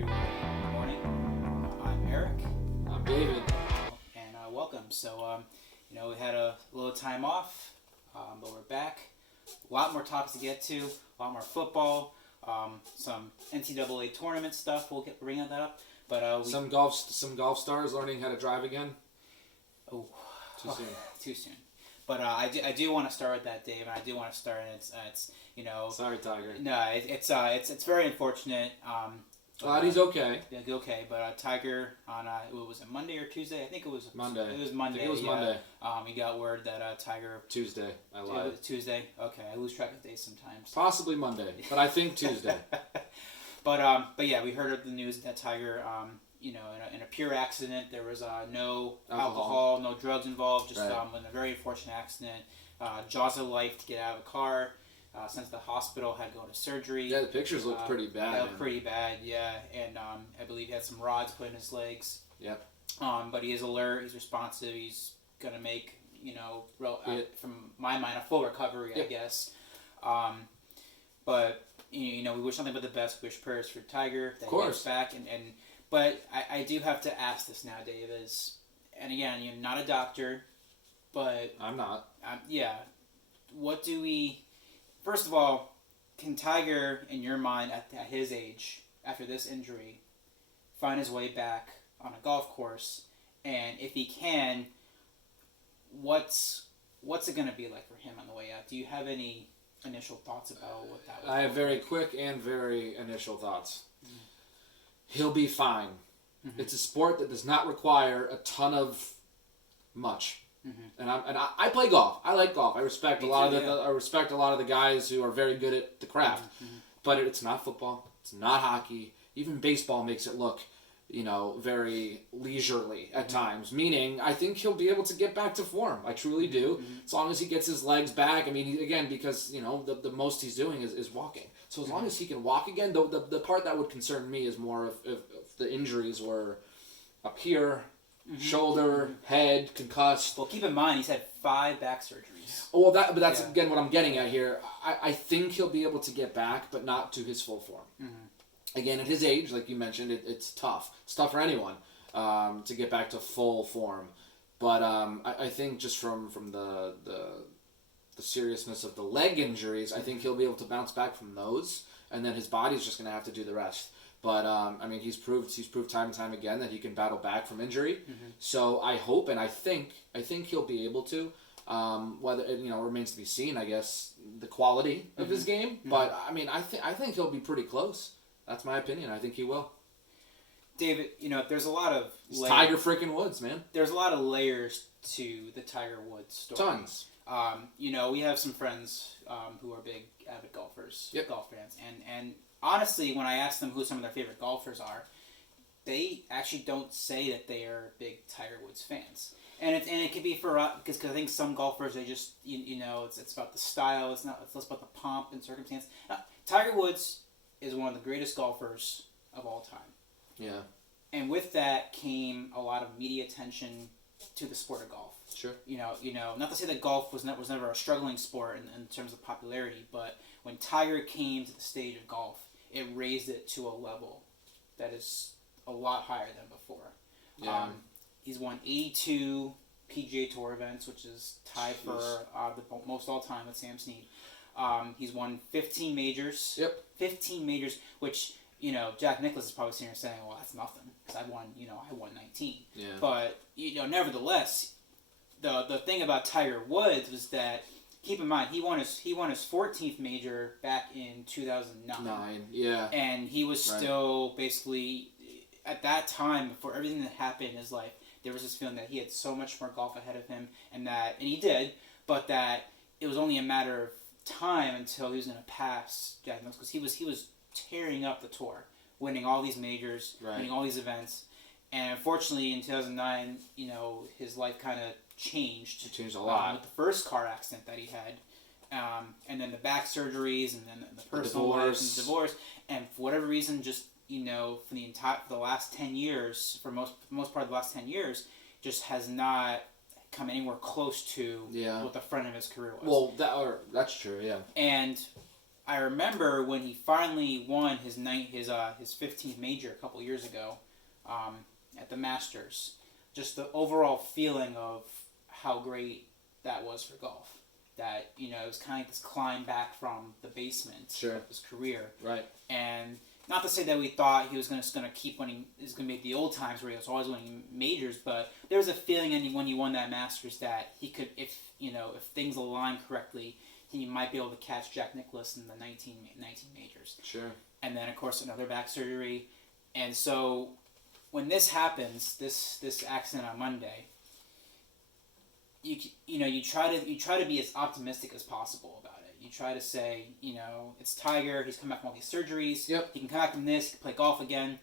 everybody. Good morning. I'm Eric. I'm David. And welcome. So, we had a little time off, but we're back. A lot more topics to get to. A lot more football. Some NCAA tournament stuff. We'll bring that up. But some golf stars learning how to drive again. Oh, too soon. Too soon. But I do want to start with that, Dave, and I do want to start. And it's Sorry, Tiger. No, it's very unfortunate. Glad he's okay. Yeah, okay. But Tiger on was it Monday or Tuesday? I think it was Monday. It was Monday. I think it was Monday. He got word that Tiger Tuesday. I lied. Tuesday. Okay, I lose track of days sometimes. Possibly Monday, but I think Tuesday. But yeah, we heard of the news that Tiger, in a pure accident. There was no alcohol, no drugs involved. Just right. In a very unfortunate accident. Jaws of life to get out of the car. Sent to the hospital, had to go to surgery. Yeah, the pictures looked pretty bad. They looked pretty bad, yeah. And I believe he had some rods put in his legs. Yep. But he is alert. He's responsive. He's gonna make from my mind a full recovery, yep. I guess. But we wish nothing but the best. Wish prayers for Tiger that he gets back. But I do have to ask this now, Dave. And again, you're not a doctor, but I'm not. Yeah. What do we? First of all, can Tiger, in your mind, at his age, after this injury, find his way back on a golf course? And if he can, what's it going to be like for him on the way out? Do you have any initial thoughts about what that would I have very quick and very initial thoughts. Mm-hmm. He'll be fine. Mm-hmm. It's a sport that does not require a ton of much. Mm-hmm. And I play golf. I like golf. I respect I respect a lot of the guys who are very good at the craft. Mm-hmm. But it's not football. It's not hockey. Even baseball makes it look, very leisurely at times. Meaning, I think he'll be able to get back to form. I truly do. Mm-hmm. As long as he gets his legs back. I mean, because the most he's doing is walking. So as long as he can walk again, the part that would concern me is more if the injuries were up here. Mm-hmm. Shoulder, head, concussed. Well, keep in mind he's had 5 back surgeries. Well, that's again what I'm getting at here. I think he'll be able to get back, but not to his full form. Mm-hmm. Again, at his age, like you mentioned, it's tough. It's tough for anyone to get back to full form. But I think just from the seriousness of the leg injuries, I think he'll be able to bounce back from those, and then his body's just going to have to do the rest. But he's proved time and time again that he can battle back from injury. Mm-hmm. So I hope and I think he'll be able to. Whether it remains to be seen, I guess, the quality of his game. Mm-hmm. But I think he'll be pretty close. That's my opinion. I think he will. David, there's a lot of Tiger freaking Woods, man. There's a lot of layers to the Tiger Woods story. Tons. We have some friends who are big avid golfers, yep. golf fans, and honestly, when I ask them who some of their favorite golfers are, they actually don't say that they are big Tiger Woods fans. And it could be because I think some golfers, they just it's about the style. It's less about the pomp and circumstance. Tiger Woods is one of the greatest golfers of all time. Yeah. And with that came a lot of media attention to the sport of golf. Sure. Not to say that golf was never a struggling sport in terms of popularity, but when Tiger came to the stage of golf, it raised it to a level that is a lot higher than before. Yeah. He's won 82 PGA Tour events, which is tied for the most all time with Sam Snead. He's won 15 majors. Yep. 15 majors, which Jack Nicklaus is probably sitting here saying, "Well, that's nothing because I won 19." Yeah. But nevertheless, the thing about Tiger Woods was that. Keep in mind, he won his 14th major back in 2009. Yeah. And he was still basically, at that time, before everything that happened in his life, there was this feeling that he had so much more golf ahead of him, and he did, but that it was only a matter of time until he was going to pass Jack Nicklaus, because he was tearing up the tour, winning all these majors, winning all these events, and unfortunately in 2009, his life kind of changed. It changed a lot. With the first car accident that he had, and then the back surgeries, and then the personal life and the divorce, and for whatever reason, just for the last 10 years, for most part of the last 10 years, just has not come anywhere close to what the front of his career was. Well, that's true, yeah. And I remember when he finally won his 15th major a couple years ago, at the Masters. Just the overall feeling of how great that was for golf. That, it was kind of this climb back from the basement of his career. Right. And not to say that we thought he was going to keep winning, he was going to make the old times where he was always winning majors, but there was a feeling when he won that Masters that he could, if things aligned correctly, he might be able to catch Jack Nicklaus in the 19 majors. Sure. And then, of course, another back surgery. And so when this happens, this accident on Monday, you try to be as optimistic as possible about it. You try to say, it's Tiger. He's come back from all these surgeries. Yep. He can come back from this. He can play golf again.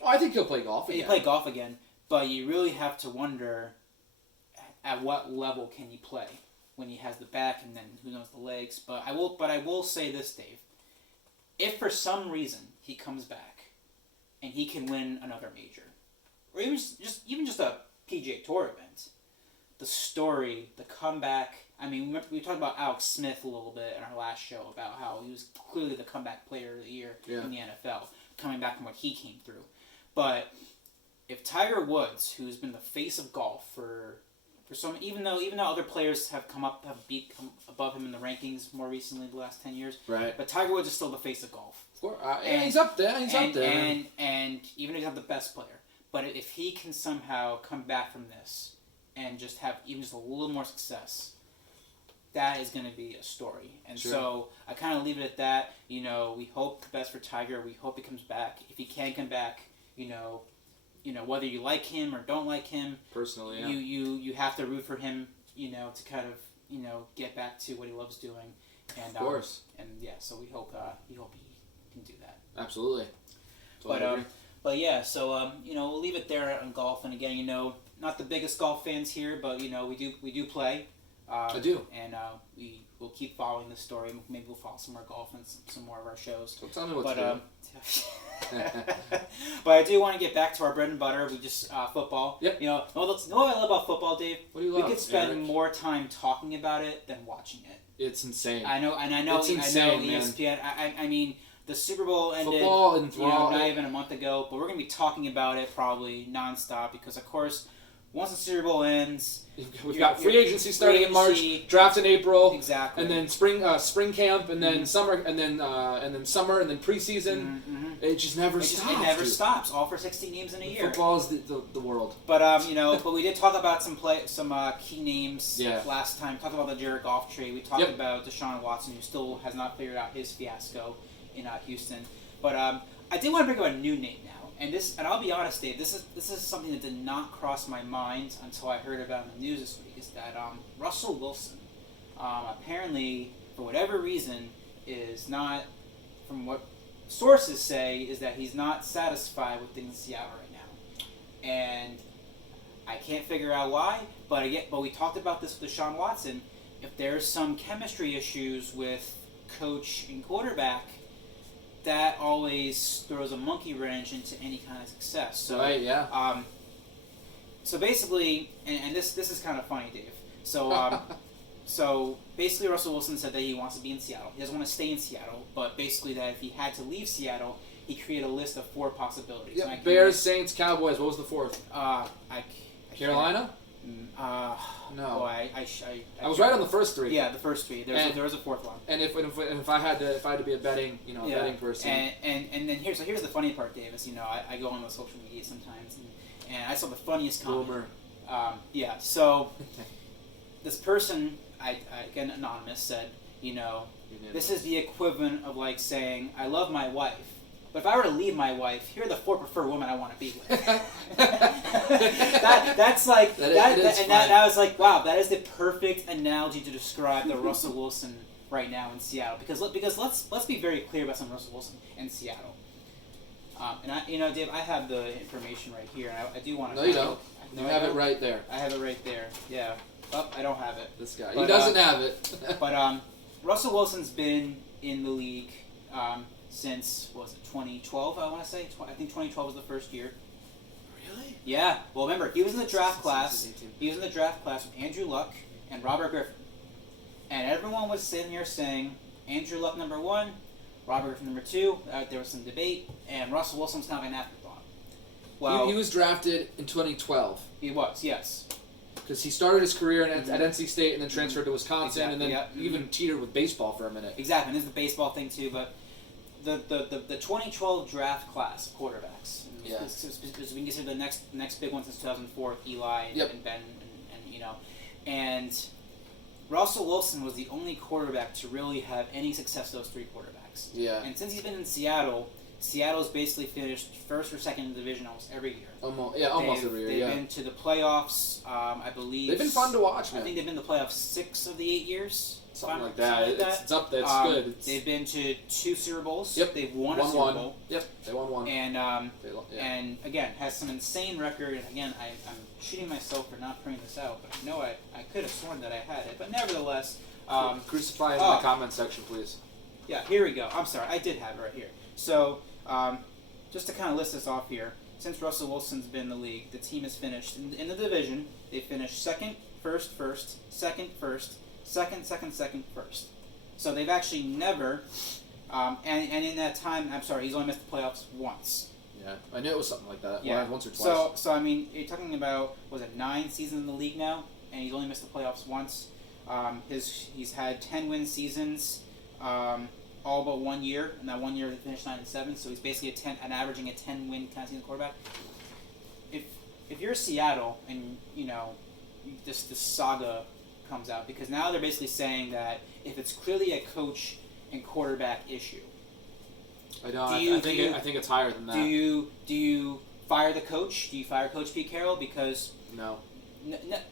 Oh, I think he'll play golf again. He'll play golf again, but you really have to wonder at what level can he play when he has the back and then who knows the legs. But I will say this, Dave. If for some reason he comes back and he can win another major, or even just a PGA Tour event, the story, the comeback. I mean, we talked about Alex Smith a little bit in our last show about how he was clearly the comeback player of the year in the NFL, coming back from what he came through. But if Tiger Woods, who's been the face of golf for some, even though other players have come above him in the rankings more recently the last 10 years, right? But Tiger Woods is still the face of golf. Of course, and he's up there. He's up there. And even if he's not the best player, but if he can somehow come back from this and just have even just a little more success, that is going to be a story. And so I kind of leave it at that. We hope the best for Tiger. We hope he comes back. If he can come back, whether you like him or don't like him, personally, yeah. you have to root for him, to kind of, get back to what he loves doing. And, of course. So we hope he can do that. Absolutely. Totally but yeah, so we'll leave it there on golf. And again, not the biggest golf fans here, but we do play. I do. And we will keep following this story. Maybe we'll follow some more golf and some more of our shows. Don't tell me what to do. But I do want to get back to our bread and butter. We just football. Yep. Know what I love about football, Dave? What do you love? We could spend Eric? more time talking about it than watching it. It's insane. I know It's insane, ESPN. I mean, the Super Bowl ended football and not even a month ago, but we're going to be talking about it probably nonstop because, of course, once the Super Bowl ends, we've got free agency starting in March, draft in April, exactly, and then spring camp, and then summer, and then summer, and then preseason. Mm-hmm. It just never stops. It never stops. All for 16 games in a year. Football is the world. But but we did talk about some key names last time. We talked about the Jared Goff trade. We talked about Deshaun Watson, who still has not figured out his fiasco in Houston. But I did want to bring up a new name now. And I'll be honest, Dave. This is something that did not cross my mind until I heard about it in the news this week. Is that Russell Wilson, apparently for whatever reason, is not, from what sources say, is that he's not satisfied with things in Seattle right now, and I can't figure out why. But we talked about this with Deshaun Watson. If there's some chemistry issues with coach and quarterback, that always throws a monkey wrench into any kind of success. So, right, yeah. So basically, and this is kind of funny, Dave. So, so basically, Russell Wilson said that he wants to be in Seattle. He doesn't want to stay in Seattle, but basically that if he had to leave Seattle, he created a list of 4 possibilities. Yeah, Bears, Saints, Cowboys. What was the 4th? Carolina? No. Boy, I was right on the first 3. Yeah, the first 3. There was a 4th one. And if I had to be a betting person. And then here's the funny part, Davis. I go on the social media sometimes, and I saw the funniest comment. Boomer. So this person, again anonymous, said, this is the equivalent of like saying, I love my wife, but if I were to leave my wife, here are the 4 preferred women I want to be with. That's like that was like, wow, that is the perfect analogy to describe the Russell Wilson right now in Seattle. Because let's be very clear about some Russell Wilson in Seattle. And Dave, I have the information right here, and I do want to. No, you don't. You have it right there. I have it right there. Yeah. Oh, I don't have it. This guy. He doesn't have it. But Russell Wilson's been in the league since, what was it, 2012, I want to say? I think 2012 was the first year. Really? Yeah. Well, remember, he was in the draft class. He was in the draft class with Andrew Luck and Robert Griffin. And everyone was sitting here saying, Andrew Luck number 1, Robert Griffin number 2. There was some debate, and Russell Wilson was kind of an afterthought. Well, he was drafted in 2012. He was, yes. Because he started his career at NC State and then transferred to Wisconsin, and then even teetered with baseball for a minute. Exactly, and this is the baseball thing too, but the 2012 draft class of quarterbacks. Yeah. Because we can consider the next big one since 2004 with Eli and Ben and Russell Wilson was the only quarterback to really have any success with those 3 quarterbacks. Yeah. And since he's been in Seattle's basically finished first or second in the division almost every year. Almost every year. They've been to the playoffs, I believe. They've been fun to watch, man. I think they've been to the playoffs 6 of the 8 years. Something like that. It's up there. It's good. They've been to 2 Super Bowls. Yep. They've won a Super Bowl. Yep. They won 1. And again, has some insane record. And again, I'm shooting myself for not printing this out, but I know I could have sworn that I had it. But nevertheless, crucify him in the comment section, please. Yeah, here we go. I'm sorry, I did have it right here. So, just to kind of list this off here, since Russell Wilson's been in the league, the team has finished in the division. They finished second, first, second, second, first. So they've actually never, and in that time, I'm sorry, he's only missed the playoffs once. Yeah, I knew it was something like that. Yeah, once or twice. So I mean, you're talking about, was it 9 seasons in the league now, and he's only missed the playoffs once. He's had 10-win seasons, all but 1 year, and that 1 year he finished 9-7. So he's basically an averaging a 10-win kind of season quarterback. If you're Seattle and this saga comes out, because now they're basically saying that if it's clearly a coach and quarterback issue. I know. I think it's higher than that. Do you fire the coach? Do you fire Coach Pete Carroll? Because no.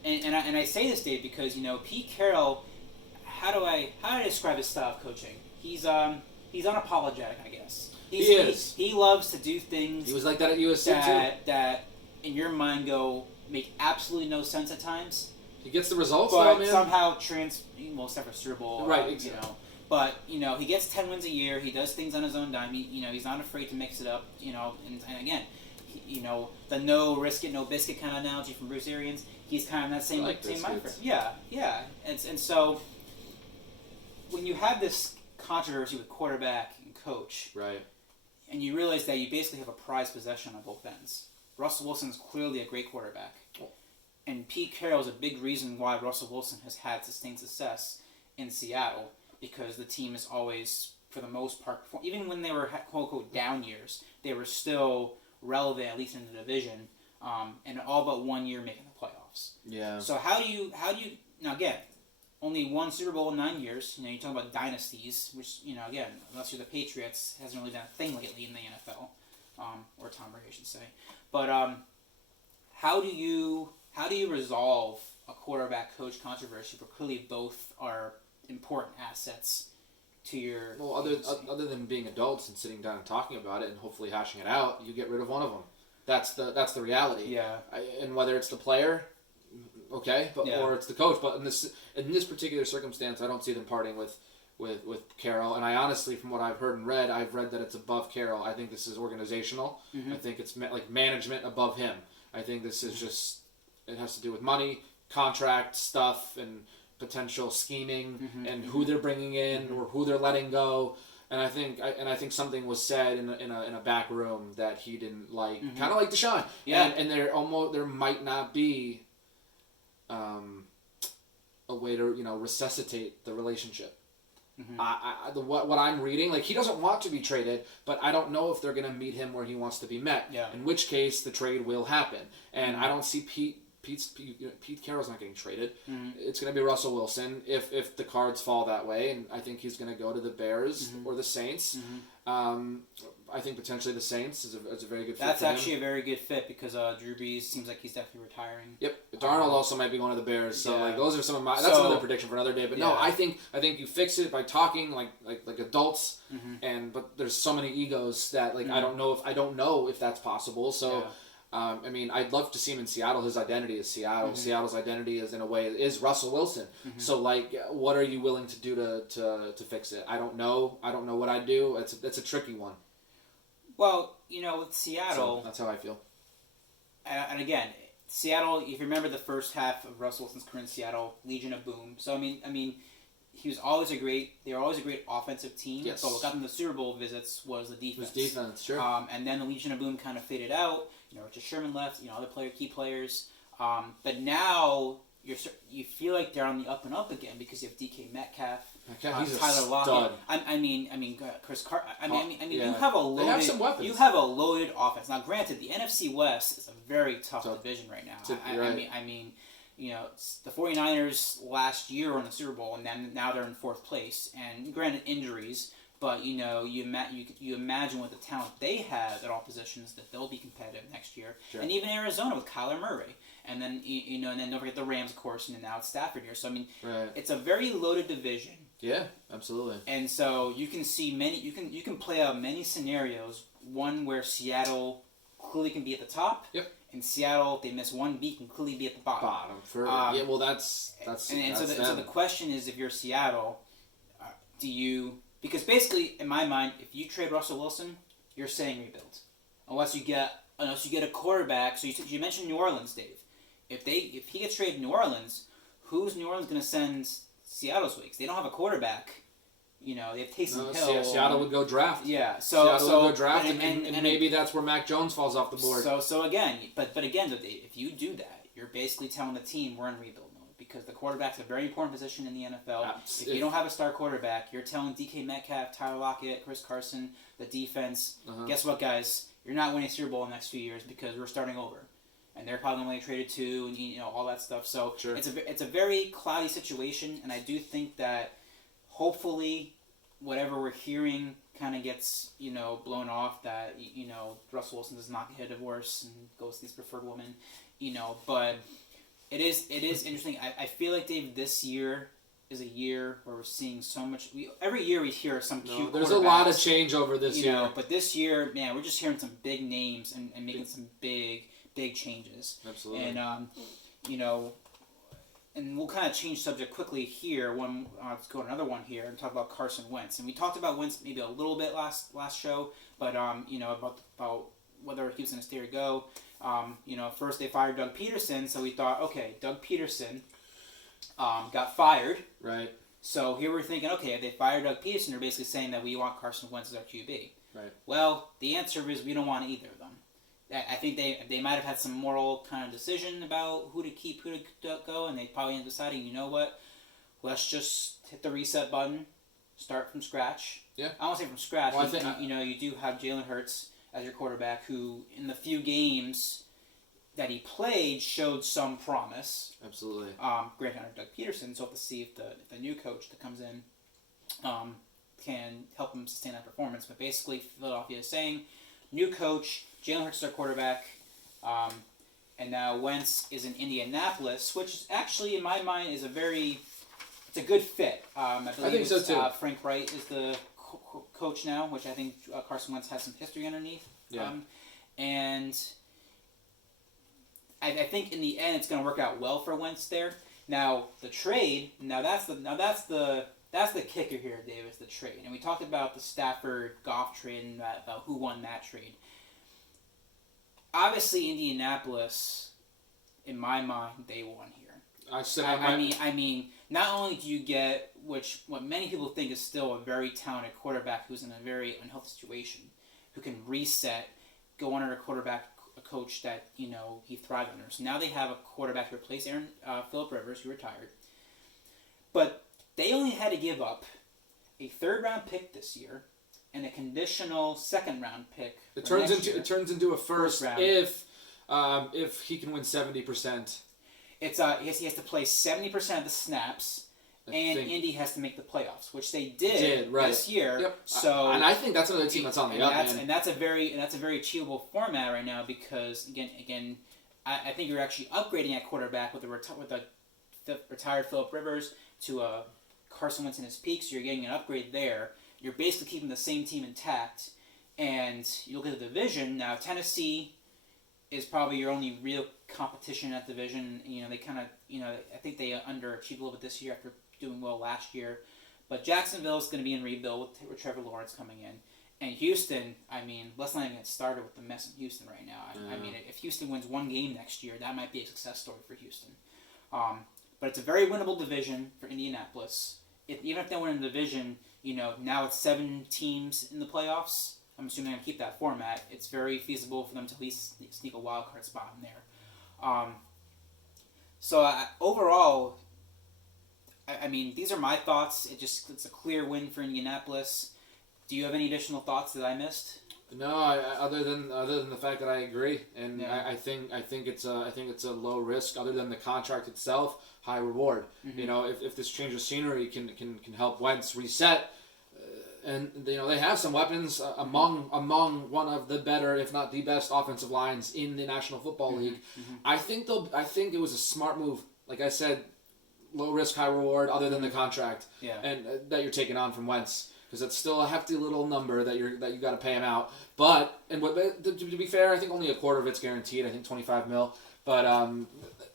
And I say this, Dave, because Pete Carroll. How do I describe his style of coaching? He's unapologetic, I guess. He is. He loves to do things. He was like that at USC too. That in your mind make absolutely no sense at times. He gets the results, but though, man. somehow except for Super Bowl, right? Exactly. But he gets 10 wins a year. He does things on his own dime. He's not afraid to mix it up. And again, the no risk it, no biscuit kind of analogy from Bruce Arians. He's kind of that same mindset. Yeah. And so when you have this controversy with quarterback and coach, right, and you realize that you basically have a prized possession on both ends. Russell Wilson's clearly a great quarterback. And Pete Carroll is a big reason why Russell Wilson has had sustained success in Seattle, because the team is always, for the most part, even when they were quote-unquote down years, they were still relevant, at least in the division, and all but 1 year making the playoffs. Yeah. So how do you now again, only 1 Super Bowl in 9 years. You talk about dynasties, which again, unless you're the Patriots, hasn't really been a thing lately in the NFL, or Tom Brady, I should say. But how do you resolve a quarterback-coach controversy? For clearly both are important assets to your. Well, other than being adults and sitting down and talking about it and hopefully hashing it out, you get rid of one of them. That's the reality. Yeah. And whether it's the player, okay, or it's the coach, but in this particular circumstance, I don't see them parting with Carroll. And I honestly, from what I've heard and read, I've read that it's above Carroll. I think this is organizational. Mm-hmm. I think it's like management above him. I think this is just, it has to do with money, contract stuff, and potential scheming, and who they're bringing in or who they're letting go. And I think something was said in a back room that he didn't like, kind of like Deshaun. Yeah. And there might not be a way to resuscitate the relationship. Mm-hmm. What I'm reading, like, he doesn't want to be traded, but I don't know if they're going to meet him where he wants to be met. Yeah. In which case, the trade will happen. And I don't see Pete Carroll's not getting traded. Mm-hmm. It's going to be Russell Wilson if the cards fall that way, and I think he's going to go to the Bears or the Saints. Mm-hmm. I think potentially the Saints is a very good fit. That's actually a very good fit, because Drew Brees seems like he's definitely retiring. Yep, Darnold also might be one of the Bears. So like those are some of my. That's another prediction for another day. But no, I think you fix it by talking like adults, but there's so many egos that I don't know if that's possible. So. Yeah. I mean, I'd love to see him in Seattle. His identity is Seattle. Mm-hmm. Seattle's identity is, in a way, is Russell Wilson. Mm-hmm. So, what are you willing to do to fix it? I don't know. I don't know what I'd do. It's a tricky one. Well, with Seattle... So that's how I feel. And again, Seattle, if you remember the first half of Russell Wilson's career in Seattle, Legion of Boom. So, I mean, he was always they were always a great offensive team. Yes. So what got them the Super Bowl visits was the defense. It was defense, sure. And then the Legion of Boom kind of faded out. Richard Sherman left. Other key players. But now you feel like they're on the up and up again because you have DK Metcalf, he's Tyler a Lockett. stud. I mean, Chris Carter. Yeah. You have a loaded. They have some weapons. You have a loaded offense. Now, granted, the NFC West is a very tough division right now. The 49ers last year were in the Super Bowl, and then now they're in 4th place. And granted, injuries, but you imagine with the talent they have at all positions that they'll be competitive next year. Sure. And even Arizona with Kyler Murray, and then and then don't forget the Rams, of course, and now it's Stafford here. So it's a very loaded division. Yeah, absolutely. And so you can see you can play out many scenarios. One where Seattle clearly can be at the top. Yep. In Seattle, if they miss one beat, can clearly be at the bottom. So the question is, if you're Seattle, because basically in my mind, if you trade Russell Wilson, you're saying rebuild, unless you get a quarterback. So you mentioned New Orleans, Dave. If he gets traded to New Orleans, who's New Orleans going to send Seattle's weeks? They don't have a quarterback. They have Taysom Hill. Seattle would go draft. Yeah, Seattle would go draft, and maybe that's where Mac Jones falls off the board. So again, but again, if you do that, you're basically telling the team we're in rebuild mode because the quarterback's a very important position in the NFL. If you don't have a star quarterback, you're telling DK Metcalf, Tyler Lockett, Chris Carson, the defense, guess what, guys? You're not winning a Super Bowl in the next few years because we're starting over. And they're probably going to get traded too, and all that stuff. So sure. It's a very cloudy situation, and I do think that hopefully whatever we're hearing kind of gets blown off. That Russell Wilson does not get a divorce and goes to these preferred women, But it is interesting. I feel like, Dave, this year is a year where we're seeing so much. Every year we hear some cute. There's a lot of change over this year. But this year, man, we're just hearing some big names and making some big changes. Absolutely. And and we'll kind of change subject quickly here. Let's go to another one here and talk about Carson Wentz. And we talked about Wentz maybe a little bit last show, but about whether he was going to stay or go. First they fired Doug Peterson, so we thought, okay, Doug Peterson got fired. Right. So here we're thinking, okay, if they fired Doug Peterson, they're basically saying that we want Carson Wentz as our QB. Right. Well, the answer is we don't want either of them. I think they might have had some moral kind of decision about who to keep, who to go, and they probably ended up deciding, you know what, let's just hit the reset button, start from scratch. Yeah. I won't say from scratch. Well, you do have Jalen Hurts as your quarterback, who in the few games that he played showed some promise. Absolutely. Granted, under Doug Peterson, so we'll have to see if the new coach that comes in can help him sustain that performance. But basically, Philadelphia is saying, new coach, Jalen Hurts is our quarterback, and now Wentz is in Indianapolis, which is actually, in my mind, it's a good fit. I think so too. Frank Wright is the coach now, which I think Carson Wentz has some history underneath. Yeah. And I think in the end it's going to work out well for Wentz there. Now the trade, that's the kicker here, Davis. The trade, and we talked about the Stafford Goff trade and about who won that trade. Obviously, Indianapolis, in my mind, they won here. I mean, not only do you get what many people think is still a very talented quarterback who's in a very unhealthy situation, who can reset, go under a coach that he thrived under. So now they have a quarterback to replace Phillip Rivers, who retired. But they only had to give up a 3rd-round pick this year and a conditional 2nd-round pick. It turns into a first round if he can win 70%. It's he has to play 70% of the snaps, and Indy has to make the playoffs, which they did this year. Yep. So and I think that's another team that's on the up end. And that's a very achievable format right now because again, I think you're actually upgrading at quarterback with a retired Phillip Rivers to a Carson Wentz in his peak, so you're getting an upgrade there. You're basically keeping the same team intact, and you look at the division now. Tennessee is probably your only real competition in that division. They kind of, I think they underachieved a little bit this year after doing well last year. But Jacksonville is going to be in rebuild with Trevor Lawrence coming in. And Houston, let's not even get started with the mess in Houston right now. If Houston wins one game next year, that might be a success story for Houston. But it's a very winnable division for Indianapolis. even if they win in the division, now it's 7 teams in the playoffs. I'm assuming they're going to keep that format. It's very feasible for them to at least sneak a wild card spot in there. Overall, I mean, these are my thoughts. It's a clear win for Indianapolis. Do you have any additional thoughts that I missed? No, other than the fact that I agree, and yeah. I think it's a low risk. Other than the contract itself, high reward. Mm-hmm. If this change of scenery can help Wentz reset, and they have some weapons among one of the better, if not the best, offensive lines in the National Football League. Mm-hmm. I think it was a smart move. Like I said, low risk, high reward. Other than the contract, and that you're taking on from Wentz. Because it's still a hefty little number that you got to pay him out. But to be fair, I think only a quarter of it's guaranteed. I think $25 million. But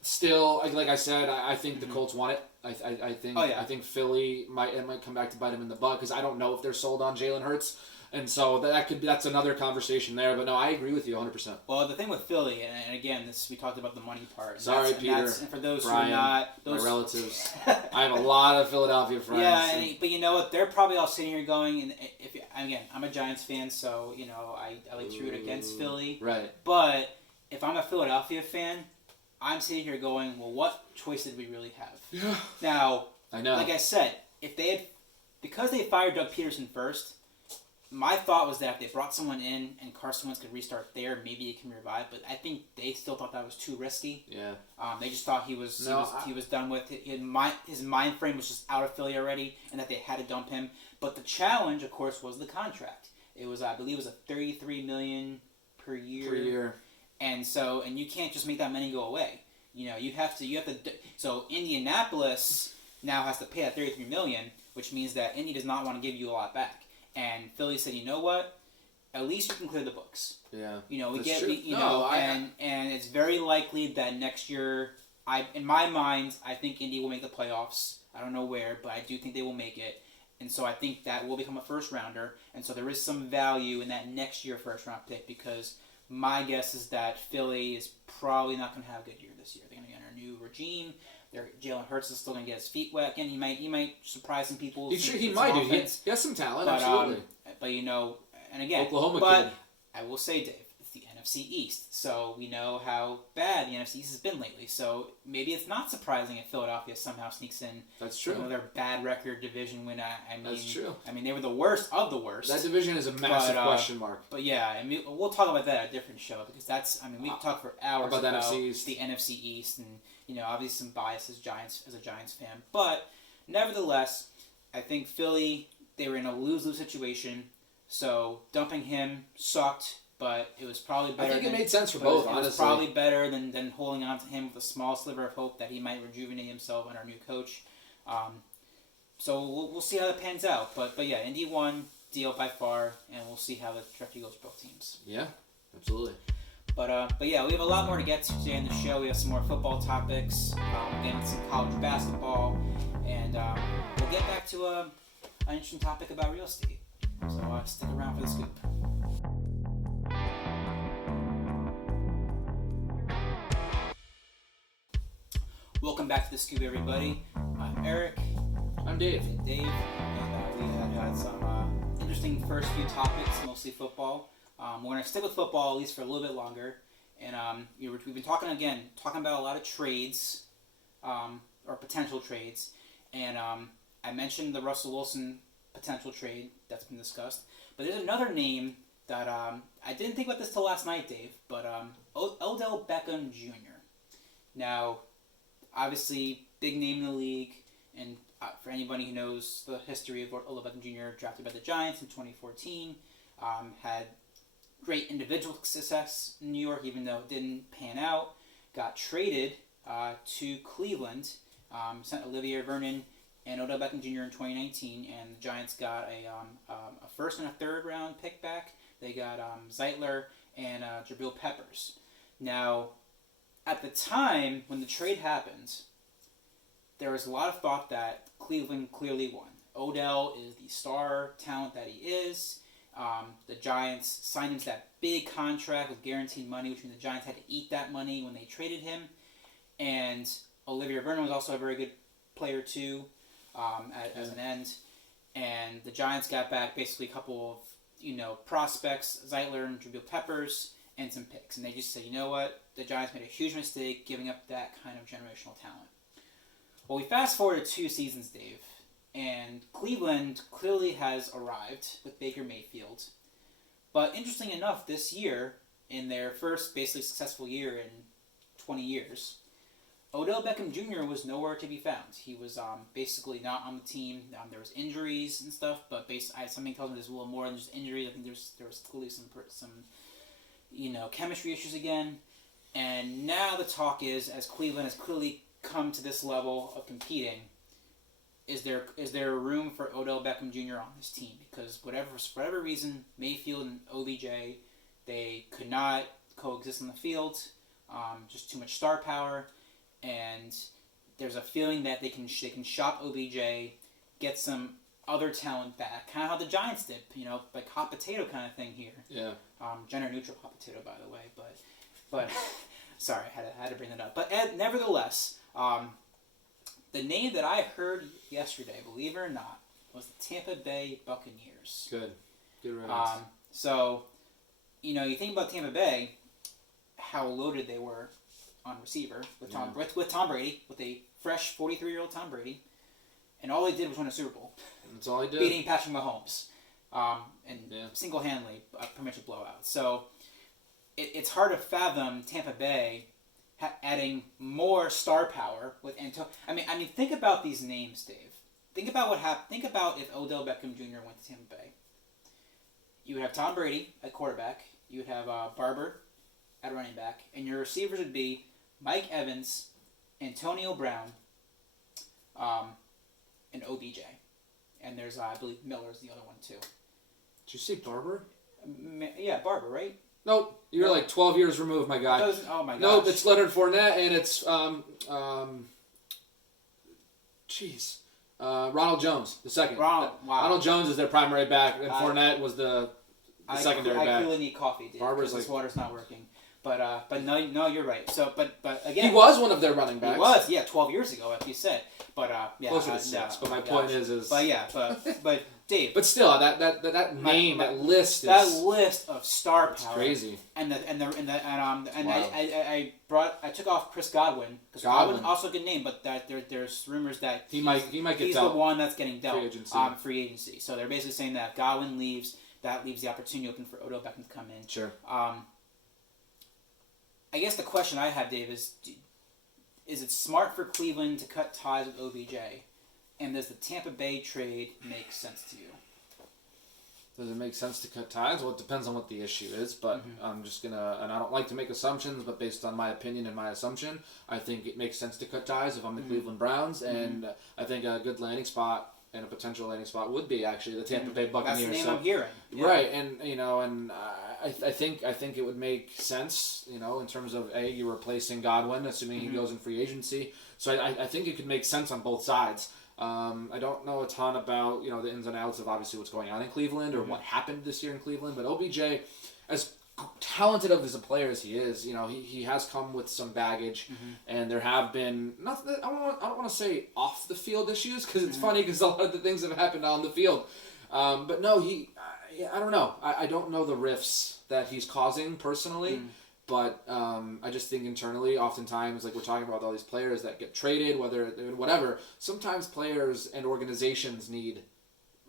still, like I said, I think the Colts want it. I think Philly might come back to bite him in the butt because I don't know if they're sold on Jalen Hurts. And so that's another conversation there. But no, I agree with you 100%. Well, the thing with Philly, and again, we talked about the money part. Sorry, Peter. And for those Brian, who are not... my relatives. I have a lot of Philadelphia friends. Yeah, but you know what? They're probably all sitting here going... And I'm a Giants fan, so, I like to root against Philly. Right. But if I'm a Philadelphia fan, I'm sitting here going, well, what choice did we really have? Yeah. Now, I know. Like I said, because they fired Doug Peterson first... My thought was that if they brought someone in and Carson Wentz could restart there, maybe it can revive. But I think they still thought that was too risky. Yeah. They just thought he was done with it. His mind frame was just out of Philly already, and that they had to dump him. But the challenge, of course, was the contract. It was, I believe, it was a $33 million per year. Per year. And you can't just make that money go away. You have to. So Indianapolis now has to pay that $33 million, which means that Indy does not want to give you a lot back. And Philly said, you know what? At least you can clear the books. Yeah. And it's very likely that next year, in my mind, I think Indy will make the playoffs. I don't know where, but I do think they will make it. And so I think that will become a first rounder. And so there is some value in that next year first round pick because my guess is that Philly is probably not going to have a good year this year. They're going to get a new regime. Jalen Hurts is still going to get his feet wet again. He might surprise some people. He might do. He has some talent, absolutely. But and again, Oklahoma but kid. I will say, Dave, it's the NFC East, so we know how bad the NFC East has been lately. So maybe it's not surprising if Philadelphia somehow sneaks in. That's true. Their bad record division win. That's true. I mean, they were the worst of the worst. That division is a massive question mark. But yeah, we'll talk about that at a different show because we can talk for hours about the NFC East and. Obviously some bias as a Giants fan. But, nevertheless, I think Philly, they were in a lose-lose situation. So, dumping him sucked, but it was probably better. I think it made sense for both, honestly. It was probably better than holding on to him with a small sliver of hope that he might rejuvenate himself under our new coach. So, we'll see how that pans out. But yeah, Indy won, deal by far, and we'll see how the trajectory goes for both teams. Yeah, absolutely. But yeah, we have a lot more to get to today in the show. We have some more football topics, again, some college basketball, and we'll get back to an interesting topic about real estate. So stick around for the scoop. Welcome back to the scoop, everybody. I'm Eric. I'm Dave. And we had some interesting first few topics, mostly football. We're going to stick with football at least for a little bit longer. And we've been talking about a lot of trades, or potential trades. And I mentioned the Russell Wilson potential trade that's been discussed. But there's another name that I didn't think about this till last night, Dave. But Odell Beckham Jr. Now, obviously, big name in the league. And for anybody who knows the history of Odell Beckham Jr., drafted by the Giants in 2014, had great individual success in New York, even though it didn't pan out. Got traded to Cleveland, sent Olivier Vernon and Odell Beckham Jr. in 2019, and the Giants got a first and a third round pick back. They got Zeitler and Jabril Peppers. Now, at the time when the trade happened, there was a lot of thought that Cleveland clearly won. Odell is the star talent that he is. The Giants signed him to that big contract with guaranteed money, which means the Giants had to eat that money when they traded him. And Olivier Vernon was also a very good player too. as an end. And the Giants got back basically a couple of, prospects, Zeitler and Jabril Peppers, and some picks. And they just said, you know what? The Giants made a huge mistake giving up that kind of generational talent. Well, we fast forward 2 seasons, Dave, and Cleveland clearly has arrived with Baker Mayfield. But interesting enough, this year, in their first basically successful year in 20 years, Odell Beckham Jr. was nowhere to be found. He was basically not on the team. There was injuries and stuff, but something tells me there's a little more than just injuries. I think there was clearly some chemistry issues again. And now the talk is, as Cleveland has clearly come to this level of competing, is there room for Odell Beckham Jr. on this team? Because for whatever reason, Mayfield and OBJ, they could not coexist on the field. Just too much star power. And there's a feeling that they can shop OBJ, get some other talent back, kind of how the Giants did, like hot potato kind of thing here. Yeah. Gender neutral hot potato, by the way, but sorry, I had to bring that up. But nevertheless, the name that I heard yesterday, believe it or not, was the Tampa Bay Buccaneers. Good riddance. So, you think about Tampa Bay, how loaded they were on receiver with Tom Brady, with a fresh 43-year-old Tom Brady, and all they did was win a Super Bowl. That's all he did. Beating Patrick Mahomes, single-handedly, pretty much a blowout. So it's hard to fathom Tampa Bay adding more star power with Antonio. I mean, think about these names, Dave. Think about what happened. Think about if Odell Beckham Jr. went to Tampa Bay. You would have Tom Brady at quarterback. You would have Barber at running back, and your receivers would be Mike Evans, Antonio Brown, and OBJ. And there's, I believe, Miller's the other one, too. Did you say Barber? Yeah, Barber, right? Nope. You're like 12 years removed, my guy. Oh, my gosh. Nope, it's Leonard Fournette, and it's, Ronald Jones, the second. Wow. Ronald Jones is their primary back, and Fournette was the secondary back. I clearly need coffee, dude. Barber's this water's not working. But no, you're right. So, but again, he was one of their running backs. He was, 12 years ago, like you said. But closer to 6. But my point is. But Dave. But still, that name, that list of star power. It's crazy. And Wow. I took off Chris Godwin because Godwin also a good name, but there's rumors that he might get he's dealt. the one that's getting dealt Free agency. free agency. So they're basically saying that if Godwin leaves, that leaves the opportunity open for Odell Beckham to come in. Sure. I guess the question I have, Dave, is it smart for Cleveland to cut ties with OBJ? And does the Tampa Bay trade make sense to you? Does it make sense to cut ties? Well, it depends on what the issue is, but I'm just going to, and I don't like to make assumptions, but based on my opinion and my assumption, I think it makes sense to cut ties if I'm the Cleveland Browns, and I think a good landing spot and a potential landing spot would be actually the Tampa Bay Buccaneers. That's the name I'm hearing. Yeah. Right, and I think it would make sense, in terms of you replacing Godwin, assuming he goes in free agency. So I think it could make sense on both sides. I don't know a ton about the ins and outs of obviously what's going on in Cleveland or what happened this year in Cleveland, but OBJ, as talented as a player as he is, he has come with some baggage, and there have been nothing. I don't want to say off the field issues because it's funny because a lot of the things have happened on the field, but no, I don't know. I don't know the rifts that he's causing personally. But I just think internally, oftentimes, like we're talking about all these players that get traded, whatever, sometimes players and organizations need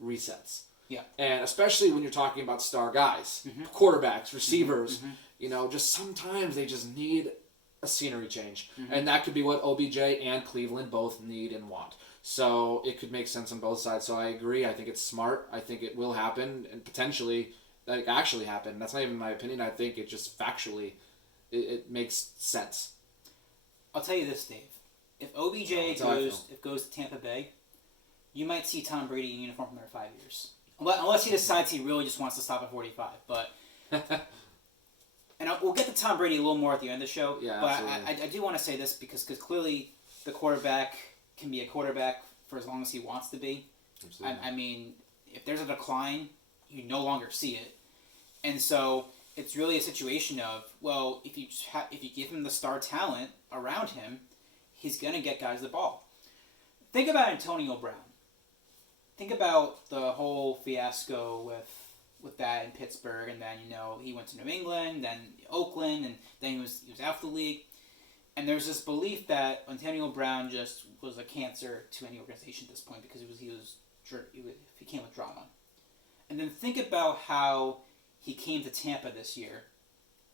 resets. Yeah. And especially when you're talking about star guys, quarterbacks, receivers, just sometimes they just need a scenery change. And that could be what OBJ and Cleveland both need and want. So it could make sense on both sides. So I agree. I think it's smart. I think it will happen and potentially actually happen. That's not even my opinion. I think it just factually, it makes sense. I'll tell you this, Dave. If OBJ goes to Tampa Bay, you might see Tom Brady in uniform for another 5 years. Unless he decides he really just wants to stop at 45. But and we'll get to Tom Brady a little more at the end of the show. Yeah, but absolutely. I do want to say this because clearly the quarterback can be a quarterback for as long as he wants to be. Absolutely. I mean, if there's a decline, you no longer see it. And so it's really a situation of, well, if you give him the star talent around him, he's going to get guys the ball. Think about Antonio Brown. think about the whole fiasco with that in Pittsburgh, and then he went to New England, then Oakland, and then he was out of the league. And there's this belief that Antonio Brown just was a cancer to any organization at this point because he came with drama. And then think about how he came to Tampa this year.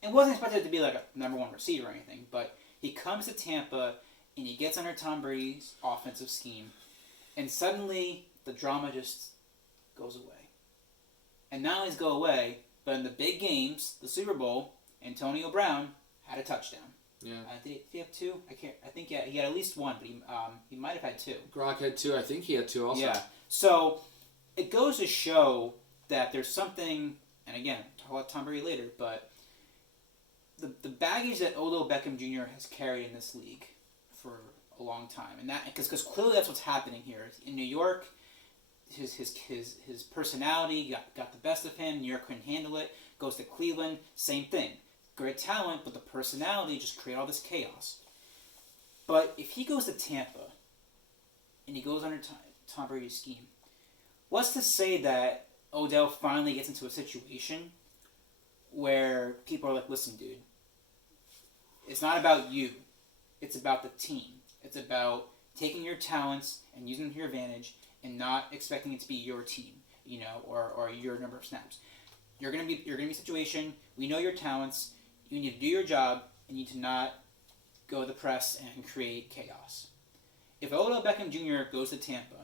And wasn't expected to be like a number one receiver or anything, but he comes to Tampa and he gets under Tom Brady's offensive scheme, and suddenly the drama just goes away. And not only does it go away, but in the big games, the Super Bowl, Antonio Brown had a touchdown. Yeah. Did he have two? I think he had at least one, but he might have had two. Gronk had two. I think he had two also. Yeah. So it goes to show that there's something, and again, talk about Tom Brady later, but the baggage that Odell Beckham Jr. has carried in this league for a long time, and that because clearly that's what's happening here in New York. His personality got the best of him. New York couldn't handle it. Goes to Cleveland, same thing. Great talent, but the personality just created all this chaos. But if he goes to Tampa and he goes under Tom Brady's scheme, what's to say that Odell finally gets into a situation where people are like, listen, dude, it's not about you. It's about the team. It's about taking your talents and using them to your advantage and not expecting it to be your team, or your number of snaps. You're gonna be in a situation. We know your talents. You need to do your job. You need to not go to the press and create chaos. If Odell Beckham Jr. goes to Tampa,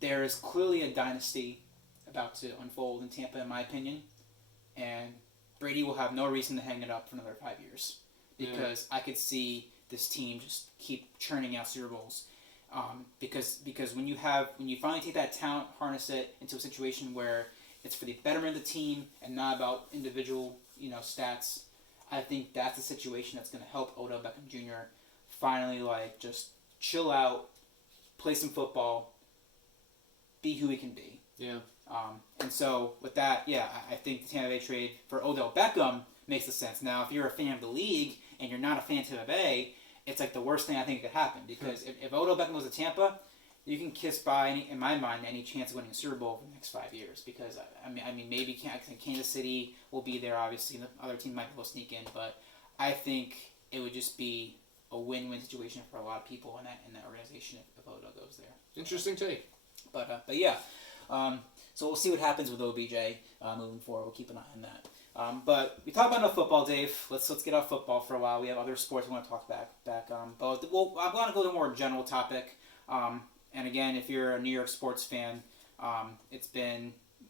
there is clearly a dynasty about to unfold in Tampa, in my opinion, and Brady will have no reason to hang it up for another 5 years because I could see this team just keep churning out Super Bowls. Because when you finally take that talent, harness it into a situation where it's for the betterment of the team and not about individual stats, I think that's a situation that's going to help Odell Beckham Jr. finally just chill out, play some football, be who he can be. Yeah. And so with that, I think the Tampa Bay trade for Odell Beckham makes the sense. Now, if you're a fan of the league and you're not a fan of Tampa Bay, it's like the worst thing I think could happen because if Odell Beckham goes to Tampa, you can kiss by, in my mind, any chance of winning a Super Bowl for the next 5 years. Because I mean, maybe Kansas City will be there. Obviously, the other team might be able to sneak in, but I think it would just be a win-win situation for a lot of people in that organization if Odell goes there. Interesting take. But yeah, so we'll see what happens with OBJ moving forward. We'll keep an eye on that. But we talked about enough football, Dave. Let's get off football for a while. We have other sports we want to talk back. But I'm going to go to a more general topic. And again, if you're a New York sports fan, it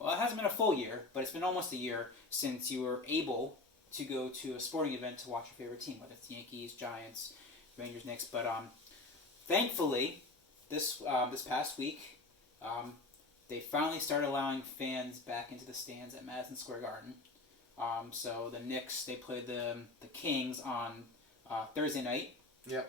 hasn't been a full year, but it's been almost a year since you were able to go to a sporting event to watch your favorite team, whether it's the Yankees, Giants, Rangers, Knicks. But thankfully, this past week, they finally started allowing fans back into the stands at Madison Square Garden. So the Knicks, they played the Kings on Thursday night. Yep.